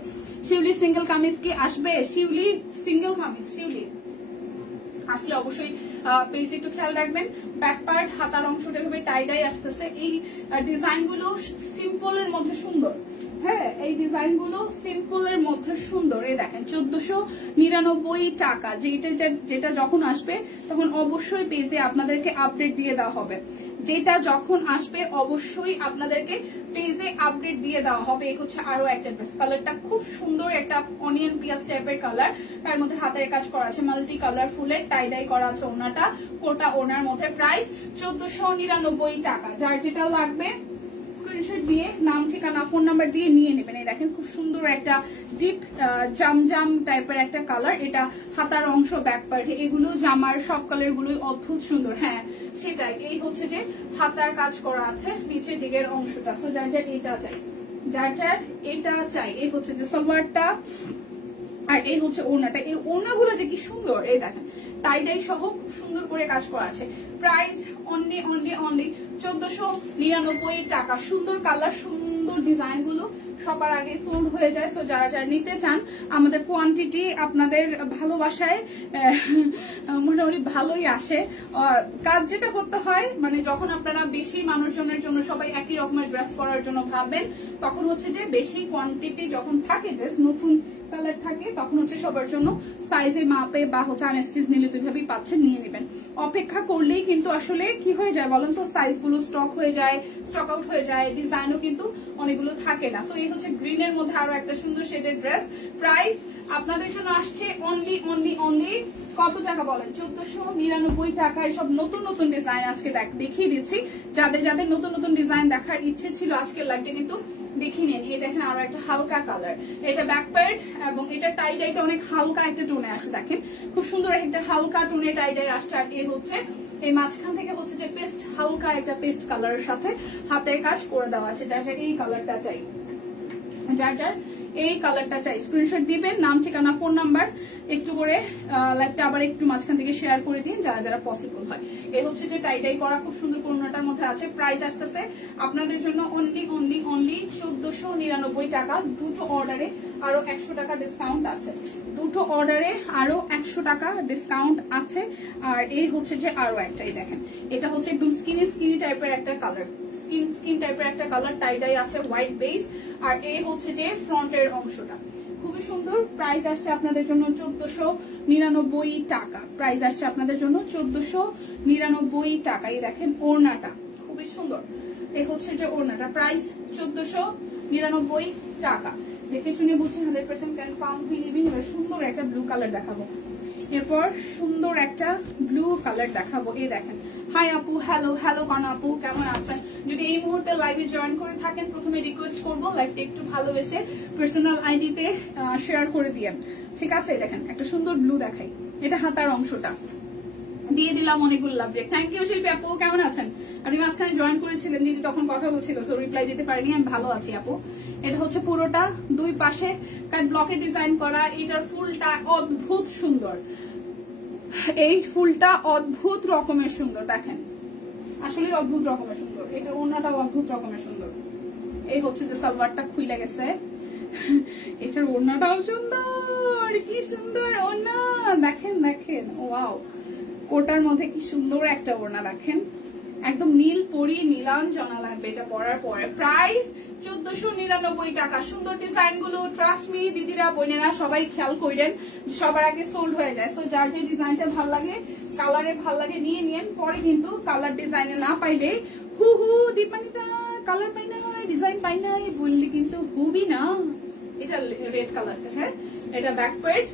শিউলি সিঙ্গেল কামিজ কি আসবে? শিউলি সিঙ্গেল কামিজ, শিউলি আসলে অবশ্যই পেজ একটু খেয়াল রাখবেন। ব্যাক পার্ট হাতার অংশটা ভাবে টাই ডাই আসতেছে। এই ডিজাইন গুলো সিম্পলের মধ্যে সুন্দর। হ্যাঁ, এই ডিজাইন গুলো সিম্পলের মধ্যে সুন্দর। এই দেখেন 1499 টাকা। যেটা যখন আসবে তখন অবশ্যই পেজে আপনাদেরকে আপডেট দিয়ে দেওয়া হবে। যেটা যখন আসবে অবশ্যই আপনাদেরকে পেজে আপডেট দিয়ে দেওয়া হবে। এই হচ্ছে আরো একটা ড্রেস, কালারটা খুব সুন্দর, একটা অনিয়ন পিয়াজ টাইপের কালার, তার মধ্যে হাতের কাজ করা আছে, মাল্টি কালার ফুলের টাই ডাই করা আছে। ওনাটা কোটা ওনার মধ্যে, প্রাইস 1499 টাকা। যার যেটা লাগবে স্ক্রিনশট দিয়ে নাম, ঠিকানা, ফোন নাম্বার দিয়ে নিয়ে নেবেন। এই দেখেন খুব সুন্দর একটা ডিপ জাম টাইপের একটা কালার। এটা হাতার অংশ, ব্যাক পার্ট, এগুলো জামার সব কালার গুলোই অদ্ভুত সুন্দর। হ্যাঁ সেটাই, এই হচ্ছে যে হাতার কাজ করা আছে নিচের দিকের অংশটা। সো যার যার এটা চাই, যার যার এটা চাই। এই হচ্ছে যে সালোয়ারটা, আর এই হচ্ছে ওড়নাটা। এই ওড়নাগুলো যে কি সুন্দর, এই দেখেন টাই ডাই সহ খুব সুন্দর করে কাজ করা আছে। প্রাইস অনলি 1499 টাকা। সুন্দর কালার, সুন্দর ডিজাইন গুলো সবার আগে সোল্ড হয়ে যায়। তো যারা যারা নিতে চান, আমাদের কোয়ান্টিটি আপনাদের ভালোবাসায় মোটামুটি ভালোই আসে। কাজ যেটা করতে হয়, মানে যখন আপনারা বেশি মানুষজনের জন্য সবাই একই রকমের ড্রেস পরার জন্য ভাববেন, তখন হচ্ছে যে বেশি কোয়ান্টিটি যখন থাকে, ড্রেস নতুন কালার থাকে, তখন হচ্ছে সবার জন্য সাইজে মাপে বা হচ্ছে আনস্টিচ নিলে দুইভাবেই পাচ্ছেন, নিয়ে নেবেন। অপেক্ষা করলেই কিন্তু আসলে কি হয়ে যায় বলেন তো, সাইজ গুলো স্টক হয়ে যায়, স্টক আউট হয়ে যায়, ডিজাইনও কিন্তু অনেকগুলো থাকে না। সো এই হচ্ছে গ্রিনের মধ্যে আরো একটা সুন্দর শেডের ড্রেস। প্রাইস আপনাদের জন্য আসছে অনলি কত টাকা বলেন? 1499 টাকায় সব নতুন নতুন ডিজাইন আজকে দেখিয়ে দিচ্ছি। যাদের যাদের নতুন নতুন ডিজাইন দেখার ইচ্ছে ছিল আজকের লাইভে কিন্তু দেখিয়ে নিন। এই দেখেন আরো একটা হালকা কালার, এটা ব্যাক পার্ট এবং এটা টাই ডাইটা অনেক হালকা একটা টোনে আসছে। দেখেন খুব সুন্দর একটা হালকা টোনে টাই ডাই আসছে। আর এর হচ্ছে এই মাঝখান থেকে হচ্ছে যে পেস্ট, হালকা একটা পেস্ট কালারের সাথে হাতের কাজ করে দেওয়া আছে। যার যার এই কালারটা চাই, যার যার এই কালারটা চাই স্ক্রিনশট দিবেন, নাম, ঠিকানা, ফোন নাম্বার একটু করে লাইভটা আবার একটু মাঝখান থেকে শেয়ার করে দিন যারা যারা পসিবল হয়। এই হচ্ছে যে টাই ডাই করা খুব সুন্দর কোনটার মধ্যে আছে। প্রাইস আসতেছে আপনাদের জন্য অনলি 1499 টাকা। দুটো অর্ডারে আরো 100 টাকা ডিসকাউন্ট আছে, দুটো অর্ডারে আরো 100 টাকা ডিসকাউন্ট আছে। আর এই হচ্ছে যে আরো একটাই দেখেন, এটা হচ্ছে একদম স্কিনি টাইপের একটা কালার, স্কিন টাইপের একটা কালার, টাই ডাই আছে, হোয়াইট বেস। আর এই হচ্ছে যে ফ্রন্টের অংশটা খুবই সুন্দর। প্রাইস আসছে আপনাদের জন্য 1499 টাকা। প্রাইস আসছে আপনাদের জন্য 1499 টাকা। এই দেখেন ওড়নাটা খুবই সুন্দর, এই হচ্ছে যে ওড়নাটা, প্রাইস 1499 টাকা। দেখে শুনে বুঝে 100% কনফার্ম হয়ে নিবি। এবার সুন্দর একটা ব্লু কালার দেখাবো, এরপর সুন্দর একটা ব্লু কালার দেখাবো। এই দেখেন, হাই আপু, হ্যালো কানা আপু, কেমন আছেন? যদি এই মুহূর্তে লাইভে জয়েন করে থাকেন, প্রথমে রিকোয়েস্ট করবো লাইভটা একটু ভালোবেসে পার্সোনাল আইডিতে শেয়ার করে দিয়েন, ঠিক আছে? দেখেন একটা সুন্দর ব্লু দেখাই, এটা হাতার অংশটা দিয়ে দিলাম। অনেকগুলো লাভ রেক, থ্যাংক ইউ শিল্পী আপু, কেমন আছেন? আপনি মাঝখানে জয়েন করেছিলেন, দিদি তখন কথা বলছিল, সো রিপ্লাই দিতে পারিনি। আমি ভালো আছি আপু। এটা হচ্ছে পুরোটা দুই পাশে ব্লকে ডিজাইন করা। এটার ফুলটা অদ্ভুত সুন্দর, এই ফুলটা অদ্ভুত রকমের সুন্দর, দেখেন আসলে অদ্ভুত রকমের সুন্দর। এটা ওড়নাটাও অদ্ভুত রকমের সুন্দর। এই হচ্ছে যে সালোয়ারটা খুলে গেছে, এটার ওড়নাটাও সুন্দর, কি সুন্দর ওড়না, দেখেন ওয়াও, কোটার মধ্যে কি সুন্দর একটা ওড়না, দেখেন একদম নীল পরি নীলাঞ্জনা লাগবে এটা পরার পরে। প্রাইস 1499 টাকা। সুন্দর ডিজাইন গুলো ট্রাস্ট মি দিদিরা বোনেরা সবাই খেয়াল করেন, সবার আগে সোল্ড হয়ে যায়। সো যার যে ডিজাইনটা ভালো লাগে, কালারে ভালো লাগে নিয়ে নিন। পরে কিন্তু কালার ডিজাইনে না পাইলে হু দীপানিতা কালার পাই না, ডিজাইন পাই না বললে কিন্তু হুবি না। এটা রেড কালারটা, হ্যাঁ এটা ব্যাক পার্ট,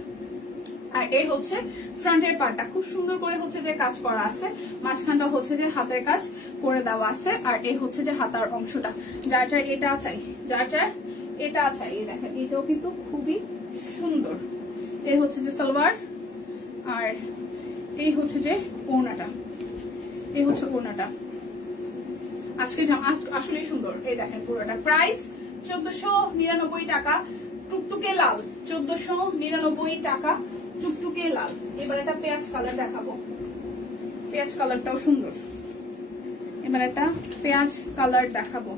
আর এই হচ্ছে ফ্রন্টের পার্টটা খুব সুন্দর করে হচ্ছে যে কাজ করা আছে, মাঝখানটা হচ্ছে যে হাতের কাজ করে দেওয়া আছে, আর এই হচ্ছে যে হাতার অংশটা। যার যার এটা চাই, যার যার এটা চাই, এই দেখেন এটাও কিন্তু খুবই সুন্দর। এই হচ্ছে যে সালোয়ার, আর এই হচ্ছে যে ওড়নাটা, এই হচ্ছে ওড়নাটা। আজকে আসলেই সুন্দর। এই দেখেন পুরোটা প্রাইস 1499 টাকা, টুকটুকে লাল। 1499 টাকা, টুকটুকে লাল। এবার একটা পেঁয়াজ কালার দেখাবো, পেঁয়াজ কালারটাও সুন্দর। এবার একটা পেঁয়াজ কালার দেখাবো।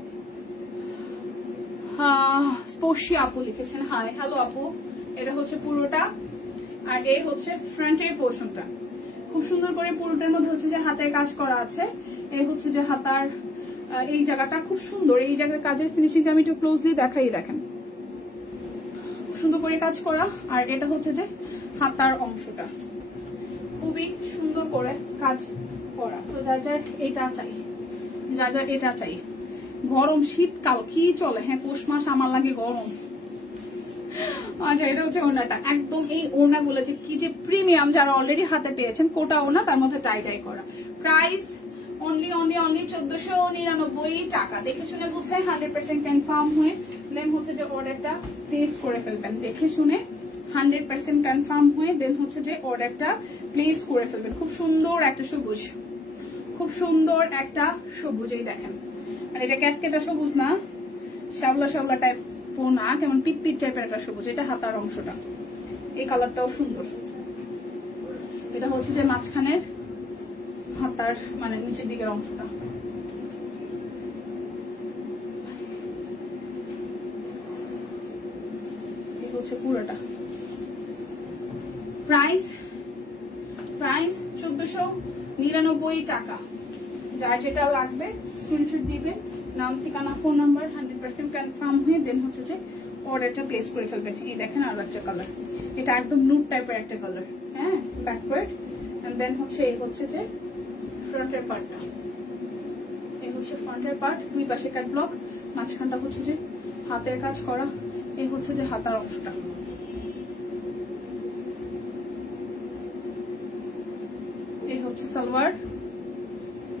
স্পর্শী আপু লিখেছেন, হাই হ্যালো আপু। এটা হচ্ছে পুরোটা, আর এই হচ্ছে ফ্রন্টের পোর্শনটা। খুব সুন্দর করে পুরোটার মধ্যে হচ্ছে যে হাতের কাজ করা আছে। এই হচ্ছে যে হাতার এই জায়গাটা খুব সুন্দর, এই জায়গার কাজের ফিনিশিংটা আমি একটু ক্লোজলি দেখাই, দেখেন খুব সুন্দর করে কাজ করা। আর এটা হচ্ছে যে হাতার অংশটা খুবই সুন্দর করে কাজ করা। তো যার যার এটা চাই, যার যার এটা চাই। গরম শীতকাল কি চলে, হ্যাঁ পৌষ মাস আমার লাগে গরম। আচ্ছা, এটা হচ্ছে ওড়নাটা। একদম এই ওড়নাগুলো যে কি যে প্রিমিয়াম, যারা অলরেডি হাতে পেয়েছেন, কোটা ওড়না, তার মধ্যে টাই টাই করা। প্রাইস অনলি 1499 টাকা। দেখে শুনে বুঝে 100% কনফার্ম হয়ে দেন হচ্ছে যে অর্ডারটা প্লেস করে ফেলবেন। দেখে শুনে 100% কনফার্ম হয়ে দেন হচ্ছে যে অর্ডারটা প্লেস করে ফেলবেন। খুব সুন্দর একটা সবুজ, খুব সুন্দর একটা সবুজ। এই দেখেন, আর এটা ক্যাটকেটা সবুজ না, শ্যাওলা শ্যাওলা টাইপ না, কেমন পিত্তির টাইপের একটা সবুজ। এটা হাতার অংশটা, এই কালারটাও সুন্দর। এটা হচ্ছে যে মাঝখানের হাতার মানে নিচের দিকের অংশটা। এই হচ্ছে পুরোটা। প্রাইস 1499 টাকা। যার যেটা লাগবে স্ক্রিনশট দিবে, নাম ঠিকানা ফোন নাম্বার 100% কনফার্ম হয়ে দেন হচ্ছে যে অর্ডারটা প্লেস করে ফেলবেন। এই দেখেন আর একটা কালার, এটা একদম নুড টাইপের একটা কালার, হ্যাঁ ব্যাকওয়ার্ড। এন্ড দেন হচ্ছে এই হচ্ছে যে ফ্রন্টের পার্টটা, এই হচ্ছে ফ্রন্টের পার্ট, দুই পাশে কাট ব্লক, মাঝখানটা হচ্ছে যে হাতের কাজ করা। এই হচ্ছে যে হাতার অংশটা। এই হচ্ছে সালোয়ার,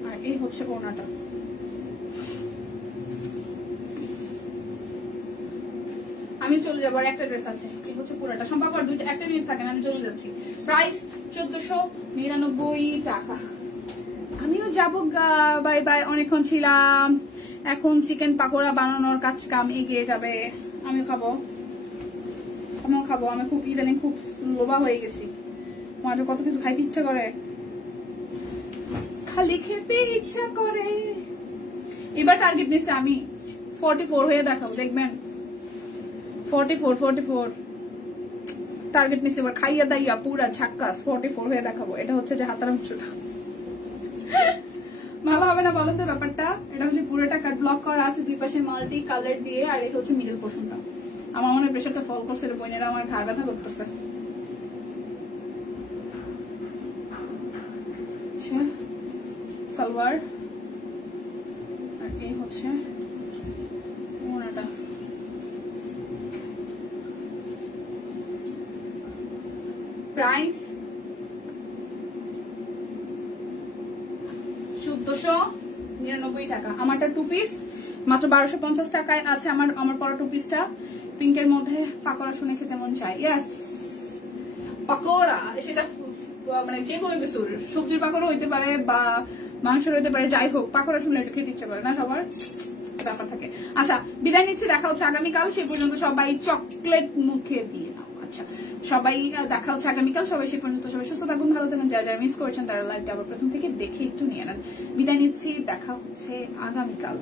আর এই হচ্ছে ওড়নাটা। আমি চলে যাবো, আর একটা ড্রেস আছে। এই হচ্ছে পুরোটা। সম্ভব আর দুইটা, একটা মিনিট থাকেন, আমি চলে যাচ্ছি। প্রাইস 1499 টাকা। আমিও যাবো, বাই বাই। অনেকক্ষণ ছিলাম, এখন চিকেন পাকোড়া বানানোর কাজ কাম এগিয়ে যাবে। আমিও খাবো। আমি খুব ইদানিং খুব লোভা হয়ে গেছি, মাঝে কত কিছু খাইতে ইচ্ছা করে, খালি খেতে ইচ্ছা করে। এবার টার্গেট নিচ্ছে আমি 44 হয়ে দেখাবো, দেখবেন 44 টার্গেট নিচ্ছে এবার। খাইয়া দাইয়া পুরা ঝাক্কাস 44 হয়ে দেখাবো। এটা হচ্ছে যে হাতার অংশটা। ভালো হবে না বলেন তো ব্যাপারটা? এটা হচ্ছে পুরোটা কাট ব্লক করা আছে, দুই পাশে মাল্টি কালার দিয়ে, আর এই হচ্ছে মিডল পোর্শনটা। আমার মনে হয় প্রেশারটা ফল করছে, বোনেরা আমার ঘাড় ব্যথা করতেছে। সালোয়ার, আর এই হচ্ছে ওড়নাটা। প্রাইস 1499 টাকা। আমারটা 2 পিস মাত্র 1250 টাকায় আছে। আমার পরা 2 পিসটা পিঙ্কের মধ্যে পাকোড়া শুনে খেতে মন চায়। ইয়েস, পাকোড়া, সেটা মানে যে কোনো কিছু, সবজির পাকোড়া হইতে পারে বা মাংসের হইতে পারে, যাই হোক পাকোড়া শুনলে একটু খেতে ইচ্ছে করে না সবার, ব্যাপার থাকে। আচ্ছা, বিদায় নিচ্ছি, দেখা হচ্ছে আগামীকাল। সে পর্যন্ত সবাই চকলেট মুখে দিয়ে নাও। আচ্ছা, সবাই দেখা হচ্ছে আগামীকাল। সবাই সে পর্যন্ত সবাই সুস্থ থাকুন, ভালো থাকুন। যারা যারা মিস করেছেন তারা লাইভটা আবার প্রথম থেকে দেখে একটু নিয়ে নেন। বিদায় নিচ্ছি, দেখা হচ্ছে আগামীকাল।